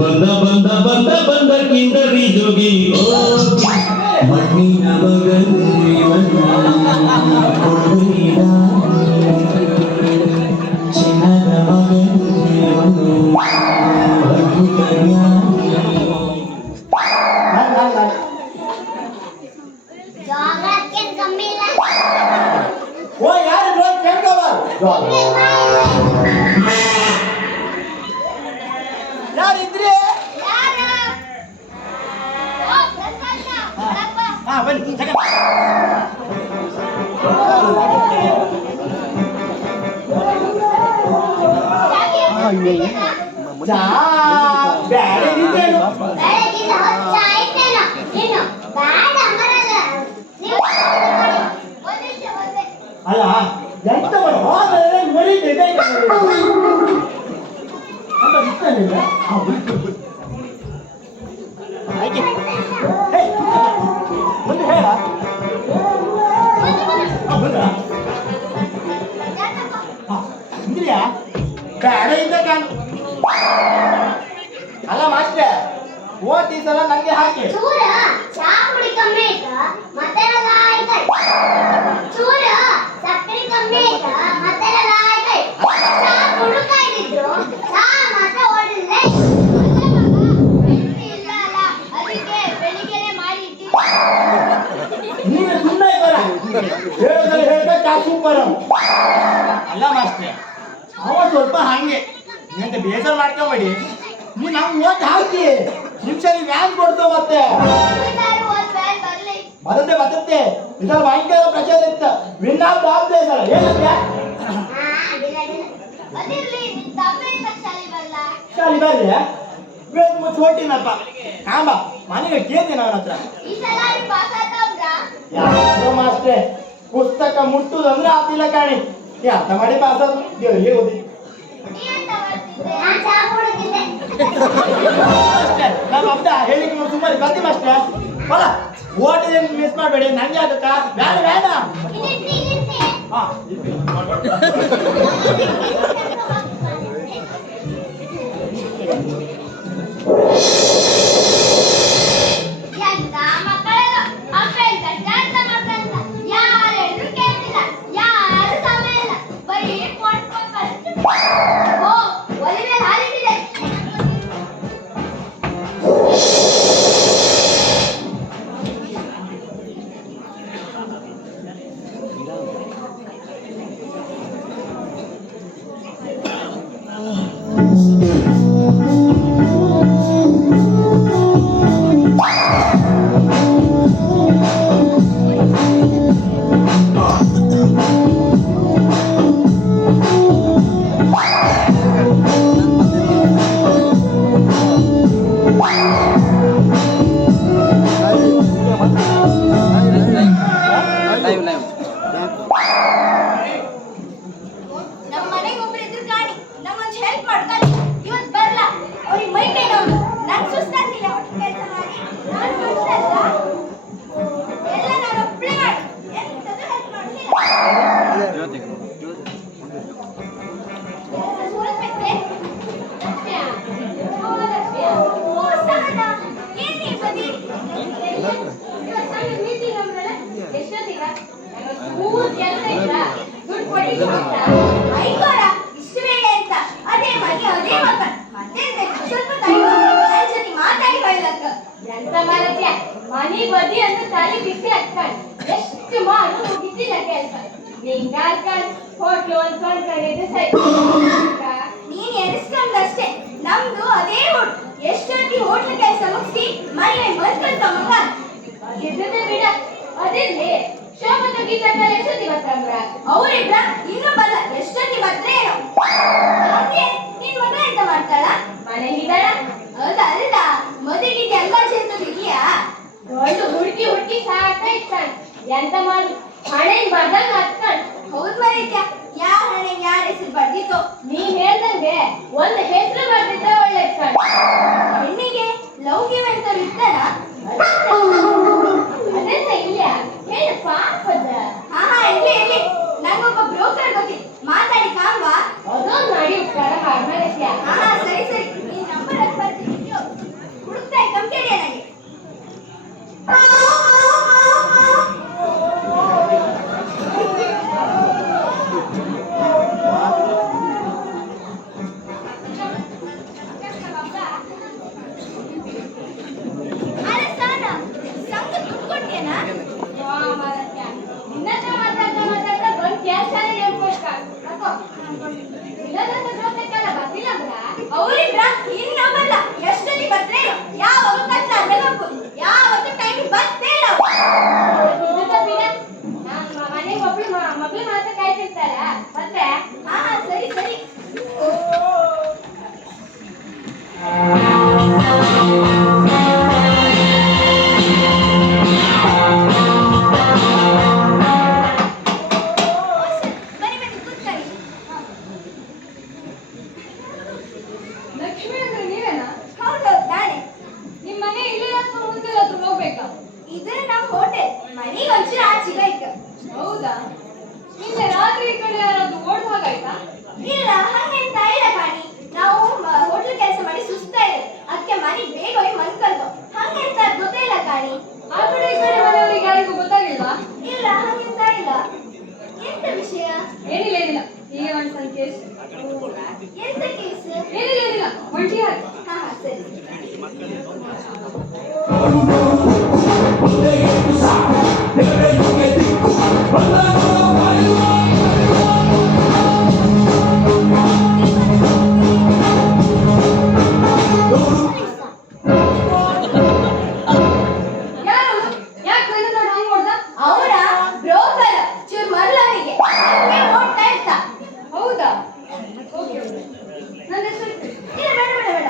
ಬಂದ ಬಂದ ಬಂದ ಬಂದ ಕಿಂದರಿ ಜೋಗಿ ಓ ಮಣ್ಣಿನ ಮಗನೇ ಚಿನ್ನದ ಮಗನೇ ಅದ್ಭುತ ಜಾಗಕ್ಕೆ ಕಮ್ಮಿಲ್ಲ ಓ ಯಾರು ಜೋಕ್ ಕೇಳ್ಕೋಬಾರ ಯಾರಿದ್ರಿ ಯಾರು ಓ ಪ್ರಸನ್ನ ಬರಪ್ಪ ಹಾ ಬನ್ನಿ ಚಾವಿ ಚಾ ಬ್ಯಾಡ ಇದೇನು ಬೆಳಗಿನ ಹೊತ್ತು ಆಯ್ತೇನೋ ಇನ್ನು ಬ್ಯಾಡ ಮರಲ್ಲ ನೀವು ಒಂದಿಷ್ಟು ಒಂದೇ ಅಲ್ಲ ಎಂತ ಹೋದ್ರೆ ಮರೀತೈತೆ ಅಂತ ಬಿಡ್ತಾನಿಲ್ಲ ಆಯ್ಕೆ ಮುಂದೆ ಹೇಳ ಬಂದ ಇಂದ್ರಿಯ ಬೇಡ ಇದ್ದ ಕಾಣ್ ಅಲ್ಲ ಮಾಸ್ಟರ್ ಓಟ್ ಈ ಸಲ ನಂಗೆ ಹಾಕಿ ಚೂರ ಚಾ ಕುಡಿ ಕಮ್ಮಿ ಆಯ್ತಾ ಮತ್ತೆಲ್ಲ ಆಯ್ತಾಯ್ ಚೂರ ಸಕ್ಕರೆ ಕಮ್ಮಿ ಆಯ್ತಾ ಮತ್ತೆಲ್ಲ ಆಯ್ತಾಯ್ ಚಾ ಕುಡುಕಾಯ್ದಿದ್ರು ಚಾ ಮಾತ್ರ ಓಡಿಲ್ಲ ಇಲ್ಲ ಅಲ್ಲ ಅದಕ್ಕೆ ಬೆಳಿಗ್ಗೆನೆ ಮಾಡಿ ಇಟ್ಟಿದ್ದೆ ನೀನು ಸುಮ್ಮನೆ ಬರ ಹೇಳಿದ್ರೆ ಹೇಳ್ತಾ ಚಾ ಸೂಪರ್ ಅಲ್ಲ ಮಾಸ್ಟರ್ ಅವ ಸ್ವಲ್ಪ ಹಂಗೆ ನೀವಂತ ಬೇಸರ ಮಾಡ್ಕೊಂಬೇಡಿ ನೀ ನಮ್ಗೆ ಓಟ್ ಹಾಕಿ ನಿಮಿಷದಲ್ಲಿ ವ್ಯಾನ್ ಕೊಡ್ತೇವೆ ಮತ್ತೆ ಎಲ್ಲರೂ ಒಂದು ವ್ಯಾನ್ ಬರಲಿ ಬರುತ್ತೆ ಇದರ ಭಯಂಕರ ಪ್ರಚಾರ ಇತ್ತು ವಿನ್ ಆಫ್ ಆಗ್ತದೆ ಸರ್ ಏನಂತ ಅದಿರ್ಲಿ ತಪ್ಪೇ ಶಾಲೆ ಬರಲ್ಲ ಶಾಲಿ ಬರ್ರಿ ವೇಟ್ ಮುಚ್ಚಿ ಹೊಟ್ಟಿನಪ್ಪ ಕಾಂಬ ಮನೆಗೆ ಕೇಳ್ತೀನಿ ಅವನ ಹತ್ರ ಈ ಸಲ ಪಾಸ್ ಆತವ್ರಾ ಯಾಕೋ ಮಾಸ್ಟ್ರೆ ಪುಸ್ತಕ ಮುಟ್ಟುದಂದ್ರೆ ಆತಿಲ್ಲ ಕಾಣಿ ಅರ್ಥ ಮಾಡಿ ಪಾಸ್ ಆದ್ರು ದೇವರಿಗೆ ಓದಿ ನೀ ಎಂತ ಮಾಡ್ತಿದ್ದೆ ನಾನು ಚಾ ಕುಡಿದಿದ್ದೆ ನಮ್ಮ ಅಬ್ದ ಹೇಳಿಕ್ಕೆ ನೀವು ಸುಮ್ಮನೆ ಬರ್ತಿ ಮಾಸ್ಟ್ರೆ ಬಲ ಓಟ್ ಮಿಸ್ ಮಾಡಬೇಡಿ ನಂಗೆ ಅದಕ್ಕ ಬೇಡ ಬೇಡ ಇಲ್ಲಿರ್ತಿ ಹಾ ಎಂತ ಮಕ್ಕಳೆಲ್ಲ ಅಪ್ಪ ಎಂತ ಜಾತ ಮಕ್ಕಳಂತ ಯಾರು ಹೇಳಿದ್ರು ಕೇಳ್ತಿಲ್ಲ ಯಾರು ಸಮಯ ಇಲ್ಲ ಬರೀ ಕೊಡ್ಕೊಂಡು ಓ ಒಲಿ ಮೇಲೆ ಹಾಲಿಟ್ಟಿದೆ ನಮ್ಮ ಮನೆಗೆ ಒಬ್ರು ಇದ್ರು ಕಾಣಿ ನಮ್ಮೊಂದು ಹೆಲ್ಪ್ ಮಾಡ್ತಾರೆ ಇವತ್ತು ಬರಲ್ಲ ಅವ್ರಿಗೆ ಮೈ ಕೈ ನೋವು ನಂಗೆ ಸುಸ್ತಾಗ್ತಿಲ್ಲ ಒಟ್ಟು ಕೆಲಸ ಮಾಡಿ ನಾನು ಸುಸ್ತಲ್ಲ ಎಲ್ಲ ನಾನು ಒಬ್ಬಳೇ ಮಾಡಿ ಎಂತದು ಹೆಲ್ಪ್ ಮಾಡ್ತಿಲ್ಲ ಸೂರತ್ಮೆತ್ತೆ ಲಕ್ಷ್ಮಿಯಾ ಓ ಲಕ್ಷ್ಮಿಯಾ ಓ ಸಹನ ಏನೇ ಬದಿ ಇವತ್ತು ಸಣ್ಣ ಮೀಟಿಂಗ್ ನಮ್ಮಲ್ಲ ಎಷ್ಟೊತ್ತಿಗ ಮೂರು ಕೆಲಸ ಇಲ್ಲ ದುಡ್ಡು ಕೊಡಿ ಐಕೋರ ಇಷ್ಟು ಬೇಡ ಅಂತ ಅದೇ ಮನೆ ಅದೇ ಮಕ್ಕಳು ಮತ್ತೆ ಸ್ವಲ್ಪ ನನ್ನ ಜೊತೆ ಮಾತಾಡಿ ಬರಲಕ್ಕ ಎಂತ ಮಾಡತ್ಯ ಮನಿ ಬದಿ ಅಂತ ತಲೆ ಬಿಸಿ ಹಾಕ್ಕೊಂಡು ಎಷ್ಟು ಮಾಡು ಮುಗಿತಿಲ್ಲ ಕೆಲಸ ನಿಂಗ ಹಾಕೊಂಡು ಹೋಟ್ಲು ಅನ್ಕೊಂಡ್ ಕಡೆದು ಸರಿ ನೀನ್ ಎನಿಸ್ಕೊಂಡಷ್ಟೇ ನಮ್ದು ಅದೇ ಹೋಟ್ಲು ಎಷ್ಟೊತ್ತಿ ಹೋಟ್ಲು ಕೆಲಸ ಮುಗಿಸಿ ಮನೆ ಮಲ್ಕೊಂತ ಮಗ ಅದಿದ್ದದೆ ಬಿಡ ಅದಿರ್ಲಿ ಶೋಭತ ಗೀತಕ್ಕ ಎಷ್ಟೊತ್ತಿ ಬರ್ತಾರ ಅವ್ರಿಬ್ರ ಇನ್ನೂ ಬಲ್ಲ ಎಷ್ಟೊತ್ತಿ ಬರ್ತಾರೆ ಏನೋ ಹಾಗೆ ನಿನ್ ಮಗ ಎಂತ ಮಾಡ್ತಾಳ ಮನೆಗಿದ್ದಾಳ ಅದಲ್ಲ ಮದುವೆಗೆ ಎಲ್ಲ ಚೆಂದ ಇದೆಯಾ ದೊಡ್ಡ ಹುಡುಕಿ ಸಾಕ ಇಟ್ಕೊಂಡು ಎಂತ ಮಾಡು ಹಣೆ ಬರ್ದಂಗ ಹತ್ಕೊಂಡು ಹೌದ್ ಮರೀತ್ಯ ಯಾರ ಹಣೆ ಯಾರ ಹೆಸರು ಬರ್ದಿತ್ತು ನೀ ಹೇಳ್ದಂಗೆ ಒಂದು ಹೆಸರು ಬರ್ದಿದ್ದ ಒಳ್ಳೆ ಹೆಣ್ಣಿಗೆ ಲೌಕಿವೆಂತರು ಇರ್ತಾರ ಅದೆಂತ ಇಲ್ಲ ಹೇಳು ಪಾಪದ ಹಾ ಇಲ್ಲಿ ನಂಗೊಬ್ಬ ಬ್ರೋಕರ್ ಗೊತ್ತಿ ಮಾತಾಡಿ ಕಾಂಬಾ ಅದೊಂದು ಮಾಡಿ ಉಪಕಾರ ಮಾಡ್ಮಾರತ್ಯ ಹಾ ಸರಿ ನೀನ್ ನಂಬರ್ ಅಲ್ಲಿ ಬರ್ತೀನಿ ಹುಡುಕ್ತಾ ಕಂಪ್ಲೇಂಟ್ ನನಗೆ ಅವ್ರಿಬ್ರ ಇನ್ನೊಬ್ಬಲ್ಲ ಎಷ್ಟೊತ್ತಿ ಬರ್ತಾರೆ ಯಾವಾಗ ಕತ್ಲ ನೆನಪು ಯಾವತ್ತು ಟೈಮ್ ಬರ್ತೇ ಇಲ್ಲ ಮನೆಗೆ ಒಬ್ಳು ಮಗಳು ಮಾತ್ರ ಕಾಯ್ತಿರ್ತಾರ ಮತ್ತೆ ಹಾ ಸರಿ ಬನ್ನಿ ಬನ್ನಿ ಕೂತ್ಕೊಳ್ಳಿ. ಲಕ್ಷ್ಮಿ ಅಂದ್ರೆ ನೀವೇನಾ? ಹೌದೌದು ನಾನೇ. ನಿಮ್ ಮನೆ ಇಲ್ಲೇ ಅಥವಾ ಮುಂದೆ ಹತ್ರ ಹೋಗ್ಬೇಕಾ? ಇದು ನಮ್ಮ ಹೋಟೆಲ್. ಮನೆಗೆ ಒಂಚೂರು ಆಚೆಗೆ ಆಯ್ತು. ಹೌದಾ? ನಿನ್ನೆ ರಾತ್ರಿ ಈ ಕಡೆ ಯಾರಾದ್ರೂ ಓಡ್ ಹಾಗಾಯ್ತಾ? ಇಲ್ಲ ಹಂಗೆಂತ ಇಲ್ಲ ಕಾಣಿ. ನಾವು ಹೋಟೆಲ್ ಕೆಲಸ ಮಾಡಿ ಸುಸ್ತಾಯಿದೆ. ಅದಕ್ಕೆ ಮನೆಗೆ ಬೇಗ ಹೋಗಿ ಮಲ್ಕೊಂಡು ಹಂಗೆಂತ ಗೊತ್ತಿಲ್ಲ ಕಾಣಿ. ಆ ಕಡೆ ಈ ಕಡೆ ಮನೆಯವರಿಗೆ ಯಾರಿಗೂ ಗೊತ್ತಾಗಿಲ್ವಾ? ಇಲ್ಲ ಹಂಗೆಂತ ಇಲ್ಲ. ಎಂತ ವಿಷಯ? ಏನಿಲ್ಲ ಏನಿಲ್ಲ, ಹೀಗೆ ಒಂದು ಸಣ್ಣ ಕೇಸ್. ಎಂತ ಕೇಸ್? ಏನಿಲ್ಲ ಏನಿಲ್ಲ, ಒಂಟಿ ಹಾಕಿ. ಹಾ ಸರಿ. ಯಾರು? ಯಾಕೆ ನನ್ನ ನೋಡಿ ಹಂಗ್ ನೋಡ್ದ? ಅವರ ಬ್ರೋಕರ್ ಚೂರ್ ಮರ್ಲವನಿಗೆ ನೋಡ್ತಾ ಇರ್ತ. ಹೌದಾ? Okay okay. ನನ್ನ ಹೆಸರು ಇಲ್ಲ ಬೇಡ ಬೇಡ ಬೇಡ.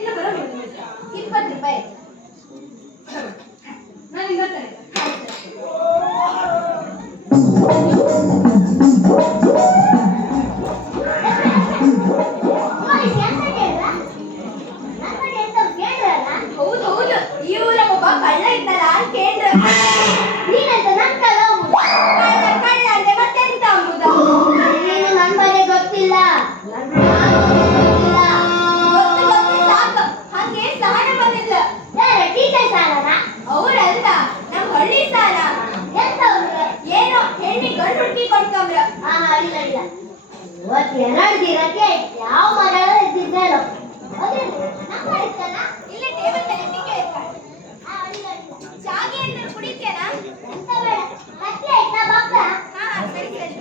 ಇಲ್ಲ ಬರೋದು 20 ರೂಪಾಯಿ. ನಾನು ಹಿಂಗ್ ಬರ್ತೇನೆ. ಹೌದು ಹೌದು, ಈ ಊರ ಒಬ್ಬ ಕಳ್ಳ ಇದ್ದಲ್ಲ ಕೇಂದ್ರ. ನೀನಂತ ನನ್ ಕಳ್ಳ ಕಳ್ಳ ಕಳ್ಳ ಅಂದ್ರೆ ಮತ್ತೆಂತ ಅಂಬುದ? ನೀನು ನನ್ ಬಗ್ಗೆ ಗೊತ್ತಿಲ್ಲ. ಗೊತ್ತು ಗೊತ್ತು ಸಾಕು. ಹಂಗೆ ಸಹನ ಬಂದಿದ್ಲ. ಟೀಚರ್ ಸಾಲನ? ಅವ್ರಲ್ಲ, ನಮ್ ಹಳ್ಳಿ ಸಾಲ. ಎಂತ ಏನೋ ಹೆಣ್ಣಿ ಗಂಡು ಹುಡುಕಿ ಕೊಡ್ತವ್ರ. ಇಲ್ಲ ಇಲ್ಲ, ಇವತ್ತು 2 ದಿನಕ್ಕೆ ಯಾವ ಮರ ಇದ್ದಿದ್ದೇನೋ. ಇಲ್ಲೇ ಟೇಬಲ್ ಮೇಲೆ ಟಿಕೆ ಇಟ್ಕೊಳ್ಳಿ. ಚಾಗಿ ಅಂದ್ರೆ ಕುಡಿತೇನಾ? ಎಂತ ಬೇಡ. ಮತ್ತೆ ಆಯ್ತಾ ಬಾಪ? ಹಾ ಸರಿ ಸರಿ.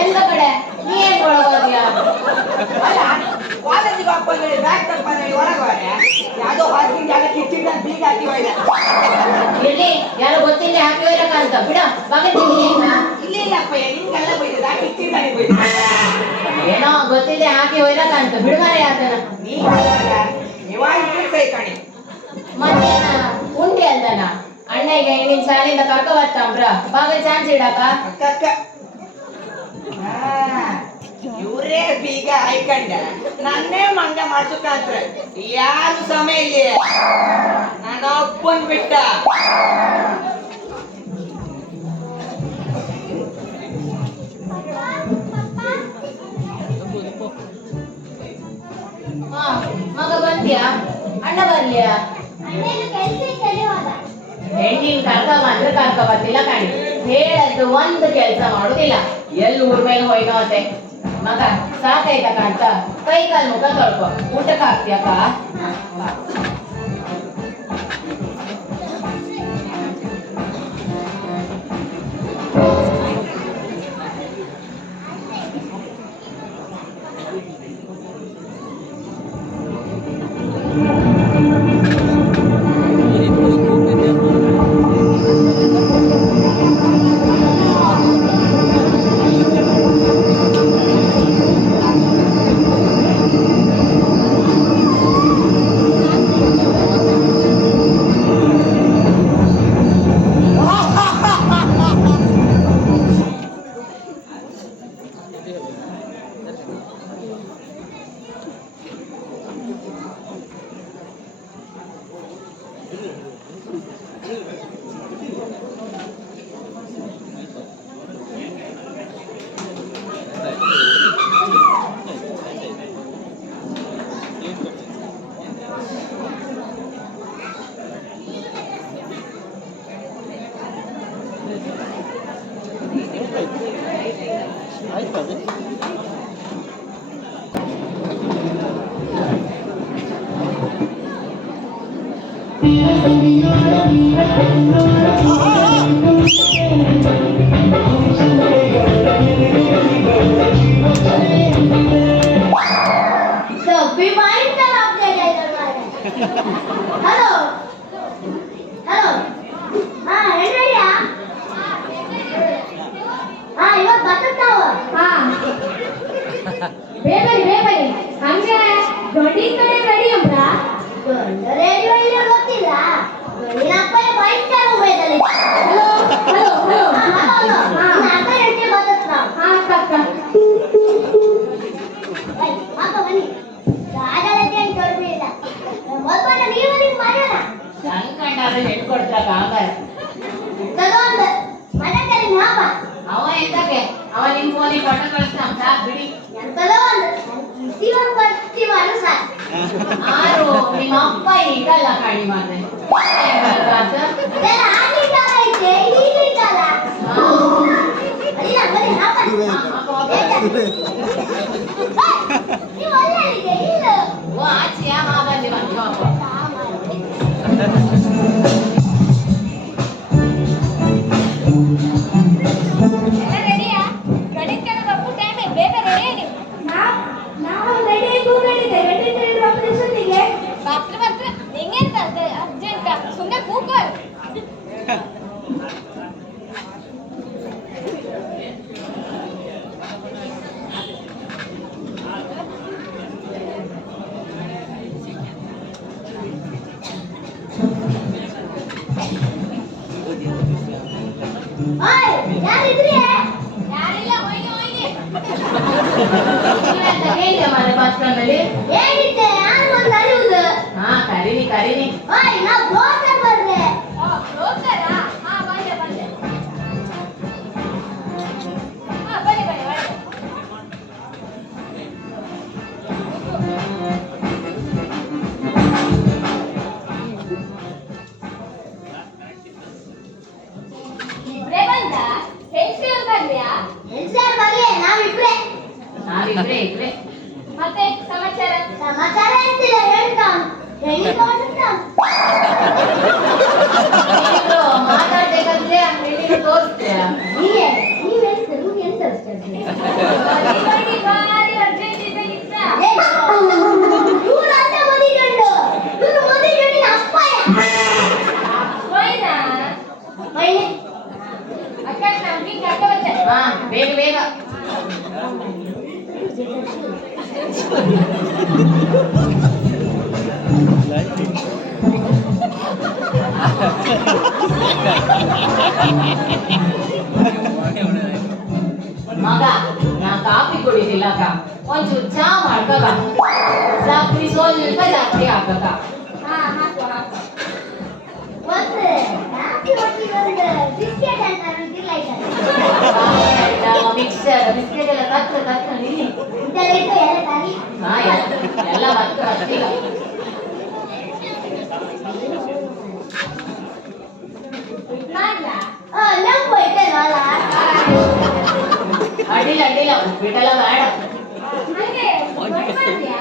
ಎಲ್ಲ ಕಡೆ ನೀ ಏನ್ ಒಳಗೋದ್ಯಾ? ಅಲ್ಲ ಕಾಲೇಜಿಗೆ ಹಾಕೊಂಡ್ರೆ ಬ್ಯಾಗ್ ತಗೊಂಡ್ರೆ ಒಳಗೋರೆ ಯಾವುದೋ ಹಾಕಿನ ಜಾಗ ಕಿಚ್ಚಿಂದ ಬೀಗ ಹಾಕಿ ಹೋಯ್ದ. ಇಲ್ಲಿ ಯಾರು ಗೊತ್ತಿಲ್ಲ ಹಾಕಿ ಹೋಯ್ರಕ್ಕಂತ ಬಿಡ ಬಗತ್ತಿದ್ದೀನಿ ಇಲ್ಲ ಇಲ್ಲಪ್ಪ ನಿಮ್ಗೆಲ್ಲ ಬೈದ ಕಿಚ್ಚಿಂದಾನೆ ಬೈದ. ಏನೋ ಗೊತ್ತಿಲ್ಲ ಹಾಕಿ ಹೋಯ್ರಕ್ಕಂತ ಬಿಡುಗಡೆ ಆತನ ನೀವಾಗಿ ಕೈ ಕಾಣಿ. ಮತ್ತೇನ ಉಂಡಿ ಅಂದನ ಅಣ್ಣಗೆ ನಿನ್ ಶಾಲೆಯಿಂದ ಕರ್ಕ ಬರ್ತಾಂಬ್ರ ಬಾಗ ಚಾನ್ಸ್ ಇಡಕ ಅಕ್ಕ ಇವರೇ ಬೀಗ ಹಾಯ್ಕಂಡ ನನ್ನೇ ಮಂಗ ಮಾಡ್ಸಕ್ಕಾತ್ರ ಯಾರು ಸಮಯ ಇಲ್ಲಿ ನಾನು ಒಪ್ಪನ್ ಬಿಟ್ಟ. ಹಾ ಮಗ ಬಂದ್ಯಾ? ಅಣ್ಣ ಬರ್ಲಿಯಾ? ಹೆಣ್ಣಿನ ಕರ್ಕ ಬಂದ್ರೆ ಕರ್ಕ ಬರ್ತಿಲ್ಲ ಕಣಿ. ಹೇಳದ್ದು ಒಂದು ಕೆಲಸ ಮಾಡುದಿಲ್ಲ. ಎಲ್ಲಿ ಊರ್ ಮೇಲೆ ಹೋಯ್ನೋ ಅಂತೆ. ಮಗ ಸಾಕಾಯ್ತಕ್ಕ ಅಂತ ಕೈ ಕಾಲು ಮುಖ ತೊಳ್ಕೊ. ಊಟಕ್ಕೆ ಹಾಕ್ತಿಯಕ್ಕ? सगळी माहिती त्याला आपल्या हॅलो ಹಲೋ ಹಾ ಹೇಳ್ರಿಯಾ ಹಾ ಇವತ್ತು ಬರ್ತಾವ ಹಾ ಬೇಬರಿ ಹಂಗೆ ಗಡಿ ಕಡೆ ರೆಡಿ ಅಂದ್ರ ರೇಡಿಯೋ ಇಲ್ಲ ಗೊತ್ತಿಲ್ಲ ನಿನ್ನಪ್ಪ ಭಯಂಕರ ಉಮೇದಲ್ಲಿ ಹಲೋ ಹಲೋ ಹಲೋ ಅರ್ಧ ಗಂಟೆ ಬರ್ತದ ನಾವು ಹಾ ಅಕ್ಕ ಮಾತ ಬನ್ನಿ ರಾಜಾಲತಿ ಅಂತ ಕಡಿಮೆ ಇಲ್ಲ ಮೊದಲ ನೀವು ನಿಮ್ಗೆ ಮಾಡೋಣ ಅನ್ಕೊಂಡಾದ್ರೆ ಹೇಳ್ಕೊಡ್ತಾಕ ಆಗಾರ ತಗೊಂಡು ಮನೆ ಕಡೆ ಹಾಪ ಅವ ಎಂತಕ್ಕೆ ಅವ ನಿಮ್ ಫೋನಿಗೆ ಪಟ ಕಳಿಸ್ತಾನ ಸಾಕ್ ಬಿಡಿ ಎಂತದೋ ಒಂದು ಜೀವನ ಬರ್ತೀವಲ್ಲ ಸಾಕು ಆರು ನಿಮ್ಮ ಅಪ್ಪ ಈಗಲ್ಲ ಕಾಣಿ ಮಾಡ್ದೆ ಅದೆಲ್ಲ ಆಗಿದ್ದಲ್ಲ ಐತೆ ಈಗಿದ್ದಲ್ಲ ಅದಿಲ್ಲ ಬನ್ನಿ ಹಾಪ ನೀವು ಒಳ್ಳೆ ಇಲ್ಲ ಓ ಆಚೆಯ ಹಾಗಲ್ಲಿ ಬಂದು ಎಲ್ಲ ರೆಡಿಯಾ ಗಡಿ ಕಡೆ ಬಪ್ಪು ಟೈಮ್ ಬೇಗ ರೆಡಿ ನೀವು ನಾವು ರೆಡಿ ಕೂತ್ಕೊಂಡಿದ್ದೆ ಗಂಟೆ ಕಡೆ ಆಪರೇಷನ್ಗೆ ಬರ್ತ್ರ ನಿಂಗೆಂತ ಅರ್ಜೆಂಟ ಸುಮ್ಮನೆ ಕೂಗೋರು ಓಯ್ ಯಾರಿದ್ರಿ ಯಾರಿಲ್ಲ ಹೋಯ್ಗೆ ಹೇಗೆ ಮನೆ ಬಸ್ ಸ್ಟ್ಯಾಂಡಲ್ಲಿ ಏನಿದ್ದೆ ಯಾರು ಒಂದು ಅರಿವುದು ಹಾ ಕರೀನಿ ಓಯ್ ನಾವು ಬ್ರೋಕರ್ ಬರ್ರೆ ಹೋಗ್ತಾರಾ ಹಾ ಬಂದೆ ಹಾ ಬನ್ನಿ ಒಳಗೆ ಇಬ್ರೇ ಬಂದ ಹೆಂಗ್ಸಿಯವ್ರು ಬಂದ್ಯಾ ಎಲ್ಸಾರ್ ಬರ್ಲೆ ನಾವಿಬ್ರೆ ನಾವಿಬ್ರೆ ಮತ್ತೆ ಸಮಾಚಾರ ಸಮಾಚಾರ ಅಂತಿಲ್ಲ ಹೇಳ್ತಾಂ ಹೇಳಿ ತೋರಿಸ್ತಾಂ ಮಾತಾಡ್ಬೇಕಾದ್ರೆ ಹೆಣ್ಣಿಗೆ ತೋರಿಸ್ತೀಯ ನೀವೆಂತ ಭಾರಿ ಅರ್ಜೆಂಟ್ ಇದೆ ಇತ್ತ ಇವ್ರು ಅಂತ ಮದಿಗಂಡು ಇವ್ರು ಮದಿಗಂಡಿನ ಅಪ್ಪಯ್ಯ ಹೋಯ್ನಾ ಬೈನೆ ಅಕ್ಕ ನಮ್ಗೆ ಕರ್ಕ ಬಂದೆ ಹಾ ಬೇಗ ಮಗ ನಾ ಕಾಫಿ ಕುಡಿದಿಲ್ಲಕ್ಕ ಒಂಚೂರು ಚಾ ಮಾಡ್ಕಕ ಸಕ್ರಿ ಸ್ವಲ್ಪ ಜಾಸ್ತಿ ಹಾಕಕ ಹಾ ಹಾಕು ಮತ್ತೆ ರಾತ್ರಿ ಹೊತ್ತಿಗೆ ಒಂದು ಬಿಸ್ಕೆಟ್ ಅಂತ ಅಂತಿಲ್ಲ ಮಿಕ್ಸರ್ ಬಿಸ್ಕೆಟ್ ಎಲ್ಲ ಕತ್ತ ನಿಲ್ಲಿ ಇದೆಲ್ಲ ಎಲ್ಲ ತಾನಿ ಹಾ ಎಲ್ಲ ಬರ್ತೀಗ ಮಾಡ್ಲಾ ನಂಗೆ ಹೋಯ್ತೇನೋ ಅಲ್ಲ ಅಡ್ಡಿಲ್ಲ ಉಪ್ಪಿಟ್ಟೆಲ್ಲ ಬೇಡ ಹಂಗೆ ಮಾಡ್ತೀಯಾ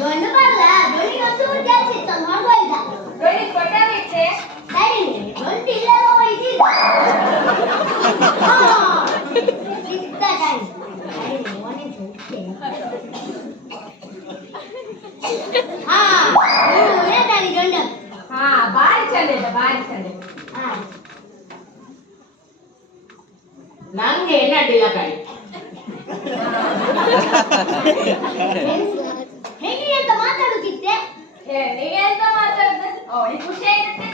ಗಂಡು ಬರಲ್ಲ ಗಂಡಿಗೆ ಒಂಚೂರು ಕೆಲಸ ಇತ್ತು ಮಾಡ್ಬೋಯ್ದ ಗಡಿ ಕೊಟ್ಟಾಗೈತೆ ಸರಿ ಗಂಡು ಇಲ್ಲದ ಹೋಯ್ತಿದ್ದ ಸಿಕ್ತ ಟೈಮ್ ಹಾ ಏನಾಗಿ ಗಂಡು ಹಾ ಭಾರಿ ಚಂದ ಇದೆ ಹಾ ನಂಗೆ ಎಣ್ಣೆ ಅಡ್ಡಿಲ್ಲ ಕಣಿ ಹೆಂಗೆ ಅಂತ ಮಾತಾಡುತ್ತಿದ್ದೆ ನೀಗೆ ಎಂತ ಮಾತಾಡ್ದೆ ಅವಳಿಗೆ ಖುಷಿ ಆಗುತ್ತೆ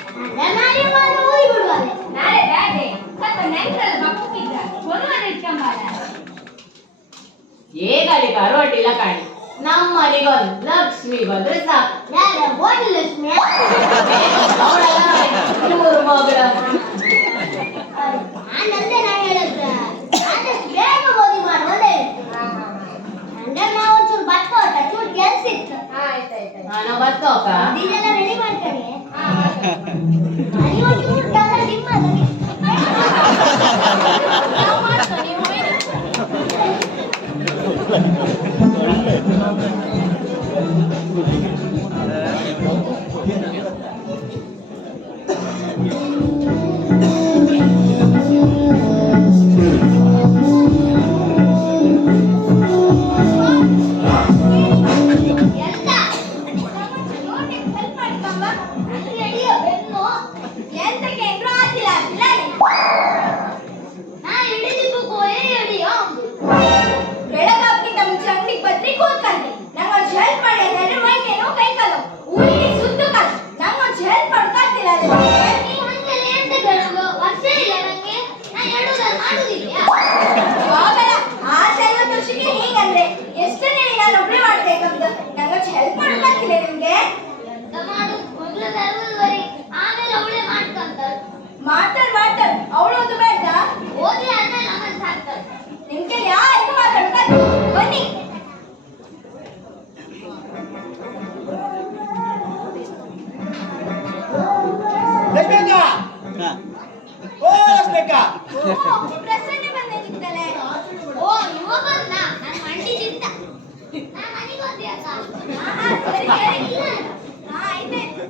ನಾನೇ ಮಾತ್ರ ಹೋಗಿ ಬಿಡುವಲ್ಲ ನಾಳೆ ಬ್ಯಾಡೆ ಸ್ವಲ್ಪ ನೆಂಟ್ರಲ್ಲ ಮಕ್ಕಳಿದ್ದ ಕೊಡುವನ್ನ ಇಟ್ಕೊಂಬಾರ ಏಗಾಳಿಗಾರು ಅಡ್ಡಿಲ್ಲ ಕಣಿ ನಮ್ಮ ಮನೆಗೊಂದು ಲಕ್ಷ್ಮಿ ಬಂದ್ರೆ ಸಾಕು ಯಾರ ಬೋಡಿ ಲಕ್ಷ್ಮಿ ಅವಳೆಲ್ಲ ಇವ್ರು ಮಗಳು ನಾನಂದೆ ನಾ ಹೇಳಿದ್ರ ಆದಷ್ಟು ಬೇಗ ಮದುವೆ ಮಾಡುವುದೇ ಅಂದ್ರೆ ನಾವು ಒಂಚೂರು ಭತ್ತ ಹೊಟ್ಟ ಚೂರು ಕೆಲಸ ಇತ್ತು ಆಯ್ತಾಯ್ತು ನಾನು ಬರ್ತೋಕ ಇದೆಲ್ಲ ರೆಡಿ ಮಾಡ್ಕೊಳ್ಳಿ ಹಾ ಅಲ್ಲಿ ಒಂಚೂರು ಡಲ್ಲ ನಿಮ್ಮಲ್ಲಿ ನಾವು ಮಾಡ್ತೇವೆ ನೀವು ಹೋಗಿ ಪ್ರಸನ್ನ ಬಂದಿದ್ದಾಳೆ. ಓ ಇವ ಬಂದ, ನಾನು ಮಂಡಿದಿದ್ದ. ನಾನು ಮನೆಗೆ ಹೋದೆ ಅಕ್ಕ. ಸರಿ ಸರಿ. ಆಯ್ತಾಯ್ತು.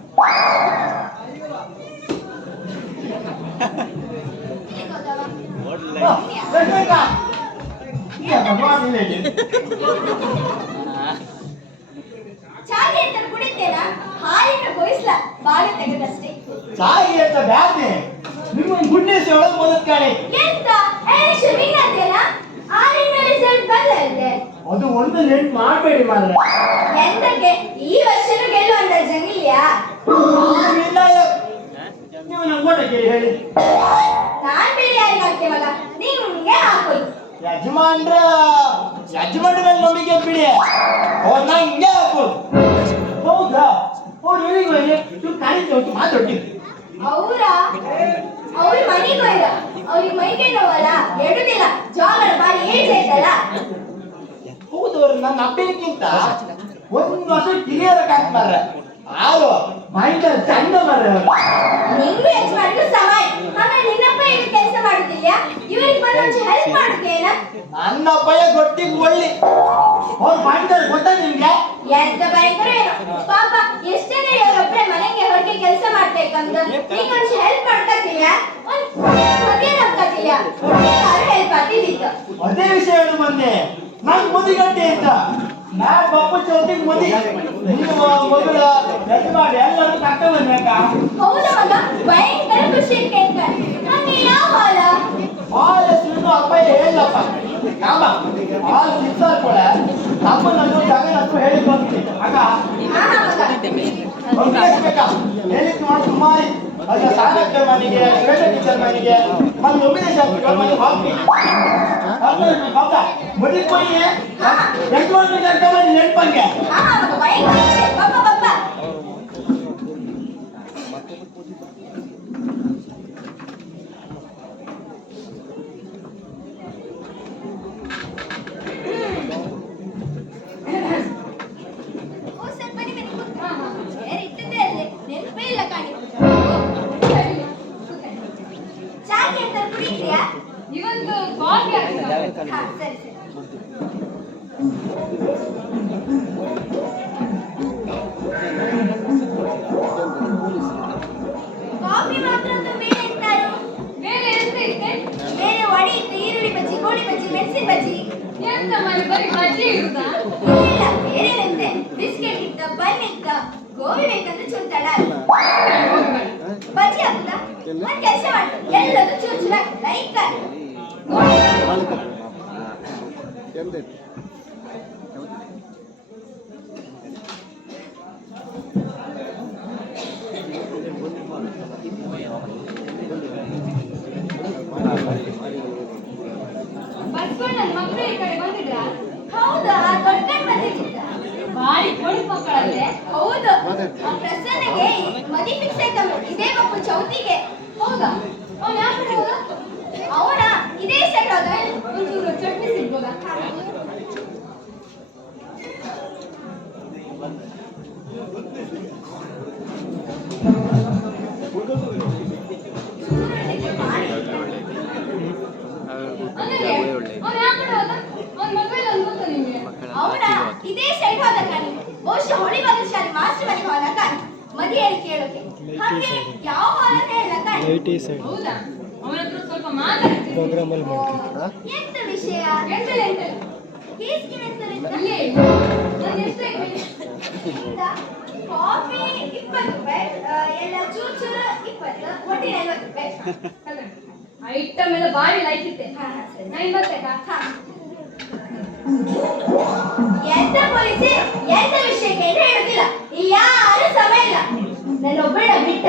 ಇಲ್ಲಿಗೆ ಹೋದವ? ಚಾಗೆ ಅಂತ ಕುಡಿತೇನಾ? ಹಾಲಿನ ಕೊಯ್ಸ್ಲ ಬಾಳೆ ತೆಗೆದಷ್ಟೇ. ಚಾಯಿ ಅಂತ ಬ್ಯಾಡ್ನೆ ನಿಮ್ಮ ಗುಡ್ನೆಸ್ ಒಳಗೆ ಮೊದಲು ಕಾಣೆ. ಎಂತ ಎಲೆಕ್ಷನ್ ವಿನ್ ಆದ್ಯಲ್ಲ? ಆರಿನ ರಿಸಲ್ಟ್ ಬಂದಲ್ದೆ. ಅದು ಒಂದು ನೆನ್ಪು ಮಾಡಬೇಡಿ ಮಾತ್ರ. ಎಂತಕ್ಕೆ ಈ ವರ್ಷನೂ ಗೆಲ್ಲುವಂತ ಜಂಗಿಲ್ಯಾ? ನೀವು ನಮ್ಮ ಓಟ ಕೇಳಿ ಹೇಳಿ. ನಾನ್ ಬೇರೆ ಯಾರಿಗೆ ಹಾಕ್ತೇವಲ್ಲ, ನಿಮ್ಗೆ ಹಾಕೋದು. ಯಜಮಾನ್ರ ಮೇಲೆ ನಂಬಿಕೆ ಬಿಡಿ, ಅವ್ರನ್ನ ಹಿಂಗೆ ಹಾಕೋದು. ಹೌದಾ? ಅವ್ರು ಹೇಳಿದ್ರು ಕರೀತು ಮಾತಾಡ್ತಿದ್ರು. ಅವ್ರ ಮನೆಗೆ ಹೋಯ್ದ, ಅವ್ರಿಗೆ ಮೈಗೆ ನೋವಲ್ಲ, ಎಡುದಿಲ್ಲ, ಜಾಗರ ಬಾರಿ ಏಜ್ ಆಯ್ತಲ್ಲ. ಹೌದು, ಅವ್ರು ನನ್ನ ಅಪ್ಪನಿಗಿಂತ ಒಂದು ವರ್ಷ ಕಿರಿಯರಕ್ಕಾಗ್ತಾರ. ಆರು ಮೈಂಡ್ ಚಂದ ಮಾರ. ನಿಂಗೂ ಯಜಮಾನ್ಗೂ ಸಮಾಯ. ಆಮೇಲೆ ನಿನ್ನಪ್ಪ ಈಗ ಕೆಲಸ ಮಾಡುದಿಲ್ಲ, ಇವ್ರಿಗೆ ಬಂದು ಹೆಲ್ಪ್ ಮಾಡುತ್ತೇನ? ನನ್ನ ಅಪ್ಪಯ್ಯ ಗೊತ್ತಿಗೆ ಒಳ್ಳಿ ಅವ್ರು ಮಾಡಿದ್ದಾರೆ ಗೊತ್ತಾ ನಿಮ್ಗೆ? ಎಂತ ಭಯಂಕರ ಏನೋ ಪಾಪ. ಎಷ್ಟೇ ಅವರೊಬ್ಬರೇ ಮನೆಗೆ ಹೊರಗೆ ಕೆಲಸ ಮಾಡ್ಬೇಕಂತ ನೀಕೊಂದು ಹೆಲ್ಪ್ ಮಾಡ್ಕತ್ತಿಲ್ಲ, ಮದುವೆ ಹಾಕತ್ತಿಲ್ಲ, ಯಾರು ಹೆಲ್ಪ್ ಆಗ್ತಿದ್ದಿತ್ತು. ಅದೇ ವಿಷಯ ಹೇಳು ಬಂದೆ. ನಾನು ಮುದಿಗಟ್ಟೆ ಅಂತ ನಾ ಬಪ್ಪ ಚೌತಿಗೆ ಮುದಿ ನೀವು ಮೊದಲ ಯಜಮಾಡಿ ಎಲ್ಲರೂ ತಕ್ಕ ಬಂದ್ಬೇಕ. ಹೌದಾ ಮಗ, ಭಯಂಕರ ಖುಷಿ ಕೇಳ್ತಾರೆ. ನಂಗೆ ಯಾವ ಹಾಲ ಹಾಲ್ ಹೆಸರು ಅಪ್ಪಯ್ಯ ಹೇಳಪ್ಪ. ಕಾಮ ಹಾಲ್ ಸಿಕ್ಸಾರ್ ಕೂಡ ನಮ್ಮನ್ನು ಜಗನನ್ನು ಹೇಳಿ ಹೋಗ್ತೀನಿ ಆಗ ಬೇಕಾ ಹೇಳಿದ್ದು ಮಾಡಿ ಸುಮಾರಿ ಅದ ಸಾಧಕ ಮನೆಗೆ ಟೀಚರ್ ಮನೆಗೆ ಮತ್ತೆ ಒಮ್ಮಿನ ಶಾಸ್ತ್ರ ಮನೆ ಹೋಗ್ತೀನಿ. ಮುಡಿ ಕೊಯ್ಯ ಯಜಮಾನ ಜಂತ ಮಾಡಿ ನೆನಪಂಗೆ ಭಯಂಕರ ಖುಷಿ. ಪಾಪ ಪಾಪ ಇವತ್ತು ಕಾಫಿ ಆಗ್ತದೆ. ಸರಿ ಸರಿ. ಕಾಫಿ ಮಾತ್ರ ಅಥವಾ ಬೇರೆ ಎಂತಾರು? ಬೇರೆ ಎಂತ ಇತ್ತೆ? ಬೇರೆ ವಡೆ ಇತ್ತು, ಈರುಳ್ಳಿ ಬಜ್ಜಿ, ಗೋಳಿ ಬಜ್ಜಿ, ಮೆಣಸಿನ ಬಜ್ಜಿ. ಎಂತ ಮಾಡಿ ಬರೀ ಬಜ್ಜಿ ಇರುತ್ತಾ? ಇಲ್ಲ ಬೇರೆ ಎಂತೆ? ಬಿಸ್ಕೆಟ್ ಇತ್ತ, ಬನ್ ಇತ್ತ, ಗೋಬಿ ಬೇಕಂದ್ರೆ ಚೂರ್ತಡ ಬಜ್ಜಿ ಹಾಕುದಾ? ಒಂದ್ ಕೆಲಸ ಮಾಡು, ಎಲ್ಲದೂ ಚೂರು ಚೂರ ಲೈಕ್ ಬಸವಣ್ಣನ ಮಕ್ಕಳು ಈ ಕಡೆ ಬಂದಿದ್ರಾ? ಹೌದಾ? ದೊಡ್ಡ ಬಂದಿದ್ದ ಬಾರಿ ಕೊಡು ಮಕ್ಕಳಂತೆ. ಹೌದು. ಆ ಪ್ರಸನ್ನಗೆ ಮದಿ ಫಿಕ್ಸ್ ಆಯ್ತಮ್ಮ, ಇದೇ ಬಪ್ಪು ಚೌತಿಗೆ. ಹೌದಾ? ಅವ್ನು ಯಾವ ಕಡೆ ಹೋದ? ಅವನ ಇದೇ ಸೈಡ್ ಹೋದ. ಒಂಚೂರು ಚಟ್ನಿ ಸಿಗ್ಬೋದಾ? ಅವನಿಗೆ ಅವ್ನು ಯಾವ ಕಡೆ ಹೋದ? ಅವ್ನ ಮೊಬೈಲ್ ಒಂದು ಗೊತ್ತಾ ನಿಮ್ಗೆ? ಅವನ ಇದೇ ಸೈಡ್ ಹೋದ ಕಾಣಿ. ಬಹುಶಃ ಹೊಳಿ ಬಗಲ್ ಶಾಲೆ ಮಾಸ್ಟರ್ ಮನೆಗೆ ಹೋದ ಕಾಣಿ. ಮದಿ ಹೇಳಿ ಕೇಳೋಕೆ. ಹಾಗೆ ಯಾವ ಹಾಲ್ ಅಂತ ಹೇಳ ಕಾಣಿ. ಹೌದಾ? ಅವನ ಹತ್ರ ಸ್ವಲ್ಪ ಮಾತಾಡ್ತೀನಿ. ಎಂತ ವಿಷಯ? ಎಂತಲ್ಲ ಎಂತಲ್ಲ. ಕೇಸ್ಗೆ ಎಂತಲ್ಲ ಇತ್ತ? ಇಲ್ಲೇ ನಾನು ಎಷ್ಟೇ ಇಂದ ಕಾಫಿ 20 ರೂಪಾಯಿ, ಎಲ್ಲ ಚೂರು ಚೂರು 20, ಒಟ್ಟಿನ 50 ರೂಪಾಯಿ. ಐಟಮ್ ಎಲ್ಲ ಬಾರಿ ಲೈಕ್ ಇತ್ತೆ. ಹಾ ಹಾ ಸರಿ. ನಾನು ಬರ್ಬೇಕಾ? ಹಾ. ಎಂತ ಪೊಲೀಸಿ ಎಂತ ವಿಷಯಕ್ಕೆ ಅಂತ ಹೇಳುದಿಲ್ಲ. ಇಲ್ಲಿ ಯಾರು ಸಮಯ ಇಲ್ಲ, ನನ್ನೊಬ್ಬಳ ಬಿಟ್ಟ.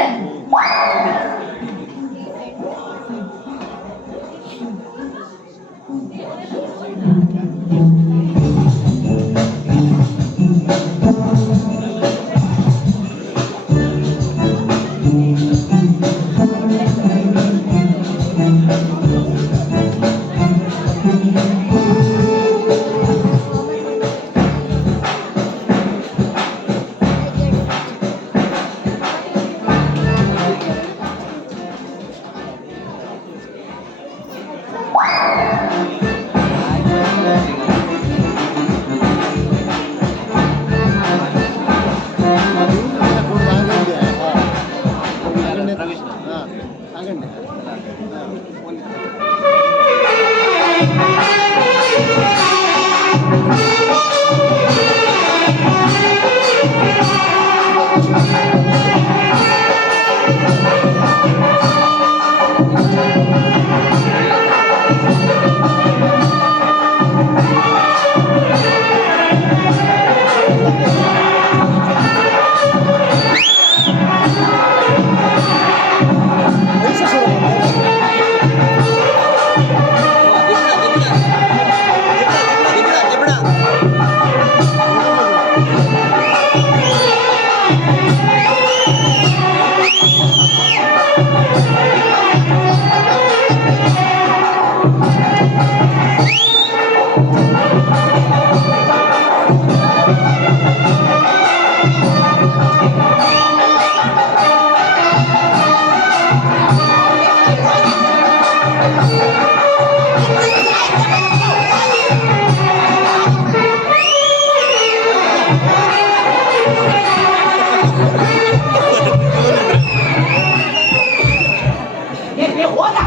ಹೋದ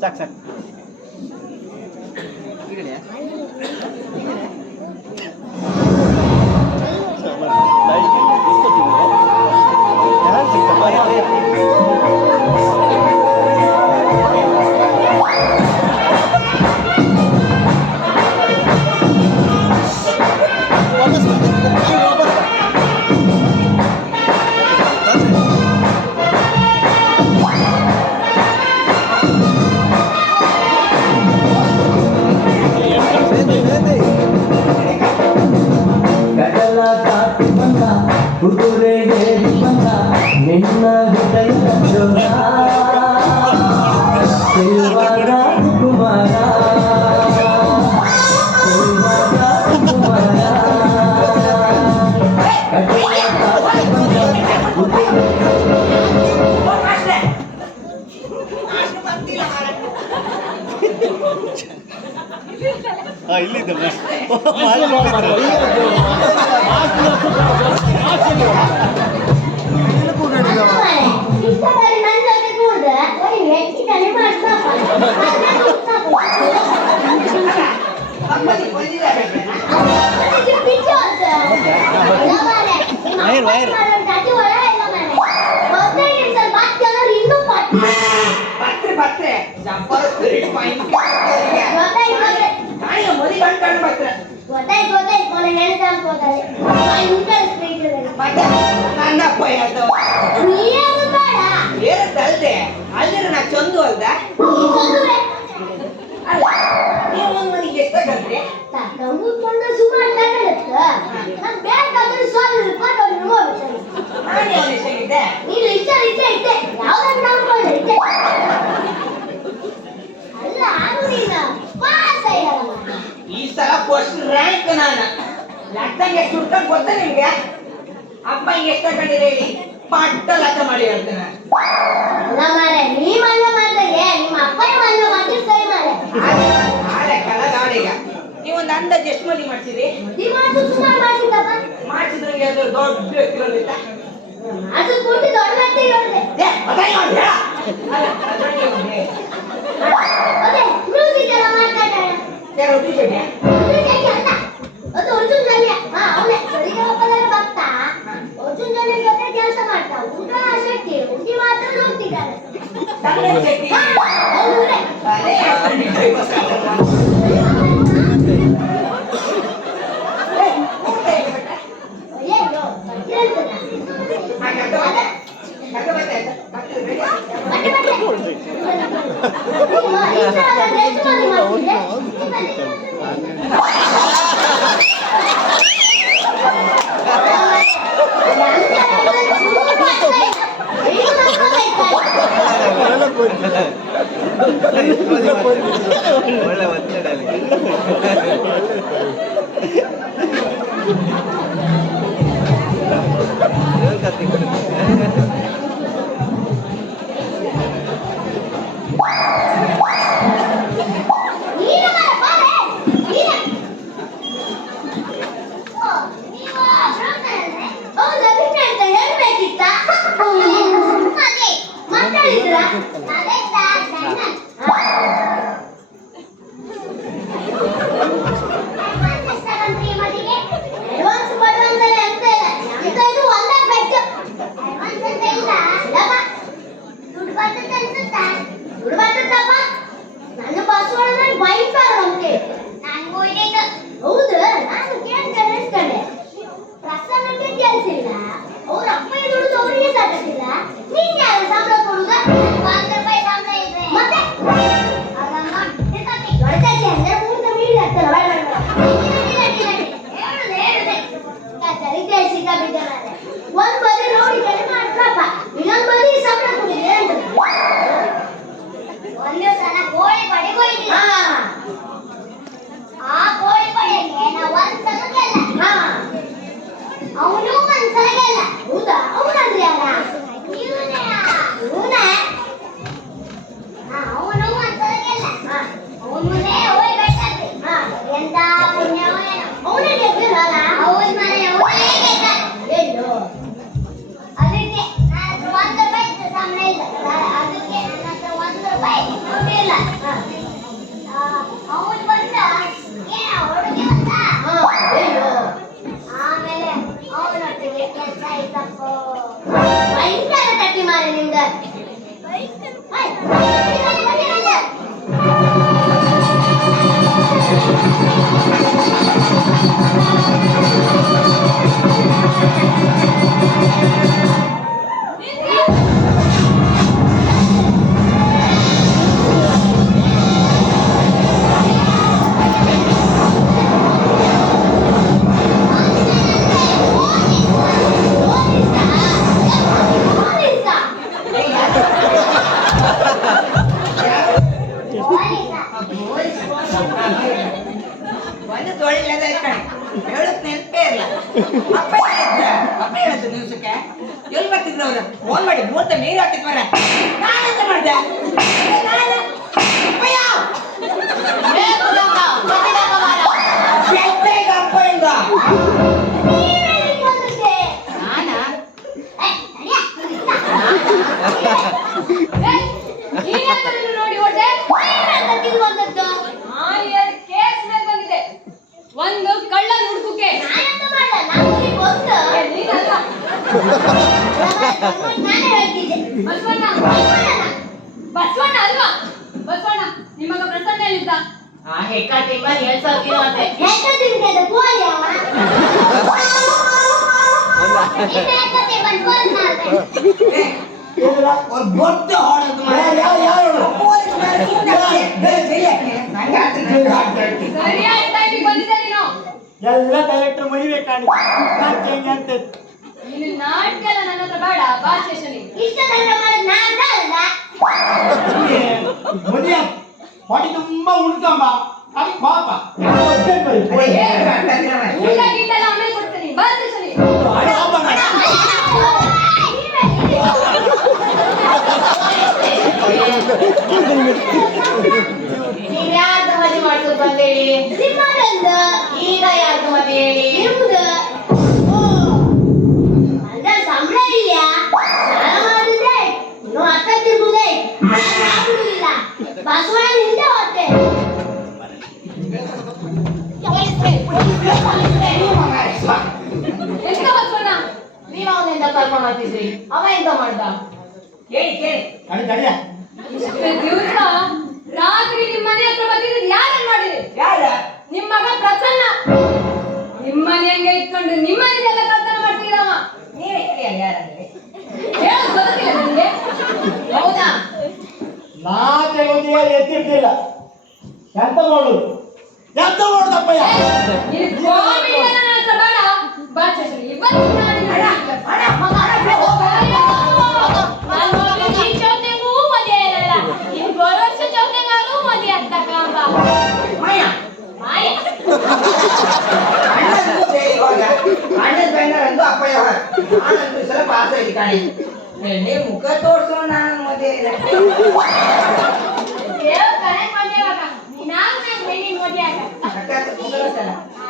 ಸಾಕು ಸಾಕು ಕಡಲ ದಾಟಿ ಬಂದ ಕುದುರೆ ಏರಿ ಬಂದ ನಿನ್ನ ಹೃದಯದ ಜೋರ ಶಿವ ರಾಜಕುಮಾರ ಶಿವ ರಾಜಕುಮಾರ ಕಡಲ ದಾಟಿ ಬಂದ ಕುದುರೆ ಇಲ್ಲಿದ್ದೆ ಇಷ್ಟಪಡಿ ನನ್ನ ಜೊತೆ ಕೂಡ ಒಂದು ಹೆಚ್ಚಿಗೆ ಮಾಡ್ತಾ ಬರ್ತಾರೆ ಜಬ್ಬರ್ ಸ್ಪಿರಿಟ್ ಪಾಯಿಂಟ್ ಮದಿ ಕಂಡು ಬರ್ತಾರೆ ನನ್ನಪ್ಪ ಅದು ಬೇರೆ ಅಲ್ಲಿರ ನಾ ಚಂದು ಅಲ್ದ ಅಲ್ಲ ನೀವು ಒಂದು ಮನೆಗೆ ಎಷ್ಟಾಗಲ್ರಿ ನಾನು ಯಾವ ಎಷ್ಟಾಗಿದ್ದೆ ಈ ಸಲ ಫಸ್ಟ್ ರ್ಯಾಂಕ್ ನಾನು ಲಟ್ಟಂಗೆ ಎಷ್ಟು ಹುಡ್ಕೊಂಡು ಗೊತ್ತಾ ನಿಮ್ಗೆ ಅಪ್ಪ ಹಿಂಗೆ ಎಷ್ಟು ಕಂಡಿರಿ ಹೇಳಿ ಪಟ್ಟ ಲಟ್ಟ ಮಾಡಿ ಹೇಳ್ತೇನೆ ಕಲಗಾಡಿಗ ನೀವೊಂದು ಅಂದಾಜು ಎಷ್ಟು ಮಂದಿ ಮಾಡ್ತೀರಿ ಮಾಡ್ತಿದ್ರೆ ಯಾವ್ದಾದ್ರು ದೊಡ್ಡ ವ್ಯಕ್ತಿಗಳಿತ್ತ ಕೆಲಸ ಮಾಡ್ತಾ ಊಟ ಶಕ್ತಿ ಉಂಟಿ ಮಾತ್ರ ನೋಡ್ತಿದ್ದಾರೆ ಒಳ್ಳೆ ಒತ್ತಡ ನೀನು ಬರ ಬಾರೆ ನೀನು ಓ ನೀವು ಬ್ರಾಹ್ಮಣರೇ ಹೌದಾ ಬಿಟ್ಟು ಅಂತ ಹೇಳ್ಬೇಕಿತ್ತ ಅದೇ ಮಾತಾಡಿದ್ರ ಅದೇ ಅಡ್ವಾನ್ಸ್ ಕೊಡುವಂತಲ್ಲ ಅಂತ ಇಲ್ಲ ನಮ್ದು ಇದು ಒಂದೇ ಬೆಟ್ಟು ಅಡ್ವಾನ್ಸ್ ಅಂತ ಇಲ್ಲ ಇಲ್ಲಪ್ಪ ದುಡ್ಡು ಬರ್ತದೆ ಅನ್ಸುತ್ತಾ ದುಡ್ಡು ಬರ್ತದಪ್ಪ ನನ್ನ ಪಾಸ್ವರ್ಡ್ ಭಯಂಕರ ನಮ್ಗೆ ನನಗೂ ಇದೆ ಹೌದು ನಾನು ಕೇಳ್ತೇನೆ ಅನ್ಸ್ಕೊಂಡೆ ಪ್ರಸನ್ನಕ್ಕೆ ಕೆಲಸಿಲ್ಲ ಅವ್ರ ಅಪ್ಪನ ದುಡ್ಡು ಅವರಿಗೆ ಸಾಕಿಲ್ಲ ನಿಂಗೆ ಯಾರು ಸಂಬಳ ಕೊಡುದ ₹100 ಸಂಬಳ ಇದೆ ಮತ್ತೆ ಅದನ್ನ ದೊಡ್ಡಕ್ಕೆ ಅಂದ್ರೆ ಮೂರ್ತ ಮೀಡಿ ಆಗ್ತಲ್ಲ ಒಂದ್ ಬದಿ ನೋಡಿ ಕಡೆ ಮಾಡ್ರಪ್ಪ ಇನ್ನೊಂದ್ ಬದಿ ಸಂಬಳ ಕೊಡಿದೆ ಒಂದು ಸಲ ಕೋಳಿ ಪಡೆಗೆ ಹೋಯ್ತು ಆ ಕೋಳಿ ಪಡೆಗೆ ನಾವು ಒಂದ್ಸಲ ಗೆಲ್ಲ ಅವನು ಒಂದ್ಸಲ ಗೆಲ್ಲ ಹೌದಾ ಅವನಂದ್ರೆ ಯಾರ ಇವನೇ ಅವನು ಒಂದ್ಸಲ ಗೆಲ್ಲ ಅವನ ಮುಂದೆ ಹೋಗ್ಬೇಕಾದ್ರೆ ಎಂತ ಪುಣ್ಯವೋ ಏನೋ ಅವನೇ ಗೆದ್ದಿರಲ್ಲ ಅವನ ಮನೆ ಅವನೇ ಗೆದ್ದ ಎಲ್ಲೋ ಅದಕ್ಕೆ ₹100 ಸಂಬಳ ಇಲ್ಲ ಅದಕ್ಕೆ ನನ್ನ ಹತ್ರ ₹1 ದುಡ್ಡಿಲ್ಲ ಅವನು ಬಂದ ಹುಡುಗಿ ಬಂದ ಆಮೇಲೆ ಅವನೊಟ್ಟಿಗೆ ಕೆಲಸ ಆಯ್ತಪ್ಪ ಭಯಂಕರ ತಟ್ಟಿ ಮಾರಿ ನಿಂದ ಒಂದು ತೊಳಿಲ್ಲದ ಹೇಳಕ್ ನೆನಪೇ ಇಲ್ಲ ಅಪ್ಪ ಹೇಳಿದ್ರು ದಿವ್ಸಕ್ಕೆ ಎಲ್ಲಿ ಬರ್ತಿದ್ರು ಅವ್ರು ಫೋನ್ ಮಾಡಿ ಮೂರ್ತ ನೀರು ಹಾಕಿದ್ ಮರ ನಾನೆಂತ ಮಾಡ್ದೆ ಅಪ್ಪಯಿಂದ ನೋಡಿ ಹೊಟ್ಟೆ ಕೇಸ್ ಮೇಲೆ ಬಂದಿದೆ ಒಂದು ಕಳ್ಳ ಹುಡುಕಕ್ಕೆ ನೀನಲ್ಲ ಬಸವಣ್ಣ ಬಸವಣ್ಣ ಅಲ್ವಾ ಬಸವಣ್ಣ ನಿಮ್ಮಗ ಪ್ರಸನ್ನ ಎಲ್ಲಿದ್ದ ಆ ಹೆಕ್ಕ ತಿಂಬಲ್ ಹೇಳ್ಸೋದಿರಂತೆ ஒரு பொட்டு ஆடுறது ಸರಿಯಾದ ಟೈಮಿಗೆ ಬಂದಿದ್ದೆ ನೀನು ಎಲ್ಲ ಡೈರೆಕ್ಟರ್ ಮರಿಬೇಕಾಗಿ ಹೆಂಗೆ ಅಂತ ನೀನು ನಾಟಕ ಎಲ್ಲ ನನ್ನ ಹತ್ರ ಬೇಡ ಬಾ ಸ್ಟೇಷನ್ಗೆ ಮದುವೆ ಹೊಡಿ ತುಂಬಾ ಉಣ್ಕಂಬ ಅದಕ್ಕೆ ಪಾಪ ಊಟ ಗೀಟೆಲ್ಲ ಆಮೇಲೆ ಕೊಡ್ತೀನಿ ಬಾ ಸ್ಟೇಷನ್ಗೆ ನೀವ್ ಯಾರ್ದು ಮದುವೆ ಮಾಡ್ಸೋದು ಬಂದೇಳಿ ಈಗ ಯಾರ್ದು ಮದುವೆ ಹೇಳಿ ಸಂಬಳ ಇಲ್ಲ ಸಾಲ ಮಾಡಿದ್ರೆ ಇನ್ನು ಅತ್ತ ತಿರುಗುದೇ ಬಸವಣ್ಣ ಹಿಂದೆ ಹೋಗ್ತೆ ಎಂತ ಬಸವಣ್ಣ ನೀವ್ ಅವನಿಂದ ಕರ್ಕೊಂಡು ಹೋಗ್ತಿದ್ರಿ ಅವ ಎಂತ ಮಾಡ್ದ ಕೇಳಿ ಕೇಳಿ ತಡಿ ತಡಿಯ ಇಷ್ಟೇ ದಿವಸ ರಾತ್ರಿ ನಿಮ್ಮ ಮನೆ ಹತ್ರ ಬಂದಿದ್ದು ಯಾರನ್ನ ಮಾಡಿರಿ ಯಾರ ನಿಮ್ಮ ಮಗ ಪ್ರಸನ್ನ ನಿಮ್ಮ ಮನೆ ಹಂಗೆ ಇಟ್ಕೊಂಡು ನಿಮ್ಮ ಮನೆದೆಲ್ಲ ಕಳ್ತನ ಮಾಡ್ತೀರವ ನೀವೇ ಹೇಳಿ ಯಾರಂದ್ರೆ ಹೇಳೋದು ಗೊತ್ತಿಲ್ಲ ನಿಮಗೆ ಹೌದಾ ನಾಲ್ಕು ಒಂದಿಗೆ ಎತ್ತಿರ್ಲಿಲ್ಲ ಎಂತ ಮಾಡೋದು ಎಂತ ಮಾಡೋದಪ್ಪಯ್ಯ ನೀನು ಕಾಮಿಡಿ ಎಲ್ಲ ನನ್ನ ಹತ್ರ ಬೇಡ ಬಾ ಸ್ಟೇಷನ್ ಇವತ್ತು ನಾನು ನಿನ್ನ ನಾನು ನಿನ್ ಜೊತೆಗೂ ಮದುವೆ ಇರಲ್ಲ ಇನ್ 2 ವರ್ಷ ಜೊತೆಗೆ ಸಲ ಪಾಸ್ ಆಯ್ತು ಕಾಣಿ ನೀ ಮುಖ ತೋರ್ಸೋ ನಾನು ಮದುವೆ ದೇವ್ ಕಣೆ ಮದುವೆ ಆಗ ನೀನಾಗ ಹೆಣ್ಣಿನ ಮದುವೆ ಆಗ ಮುಖ ತೋರ್ಸಲ್ಲ ಹಾ.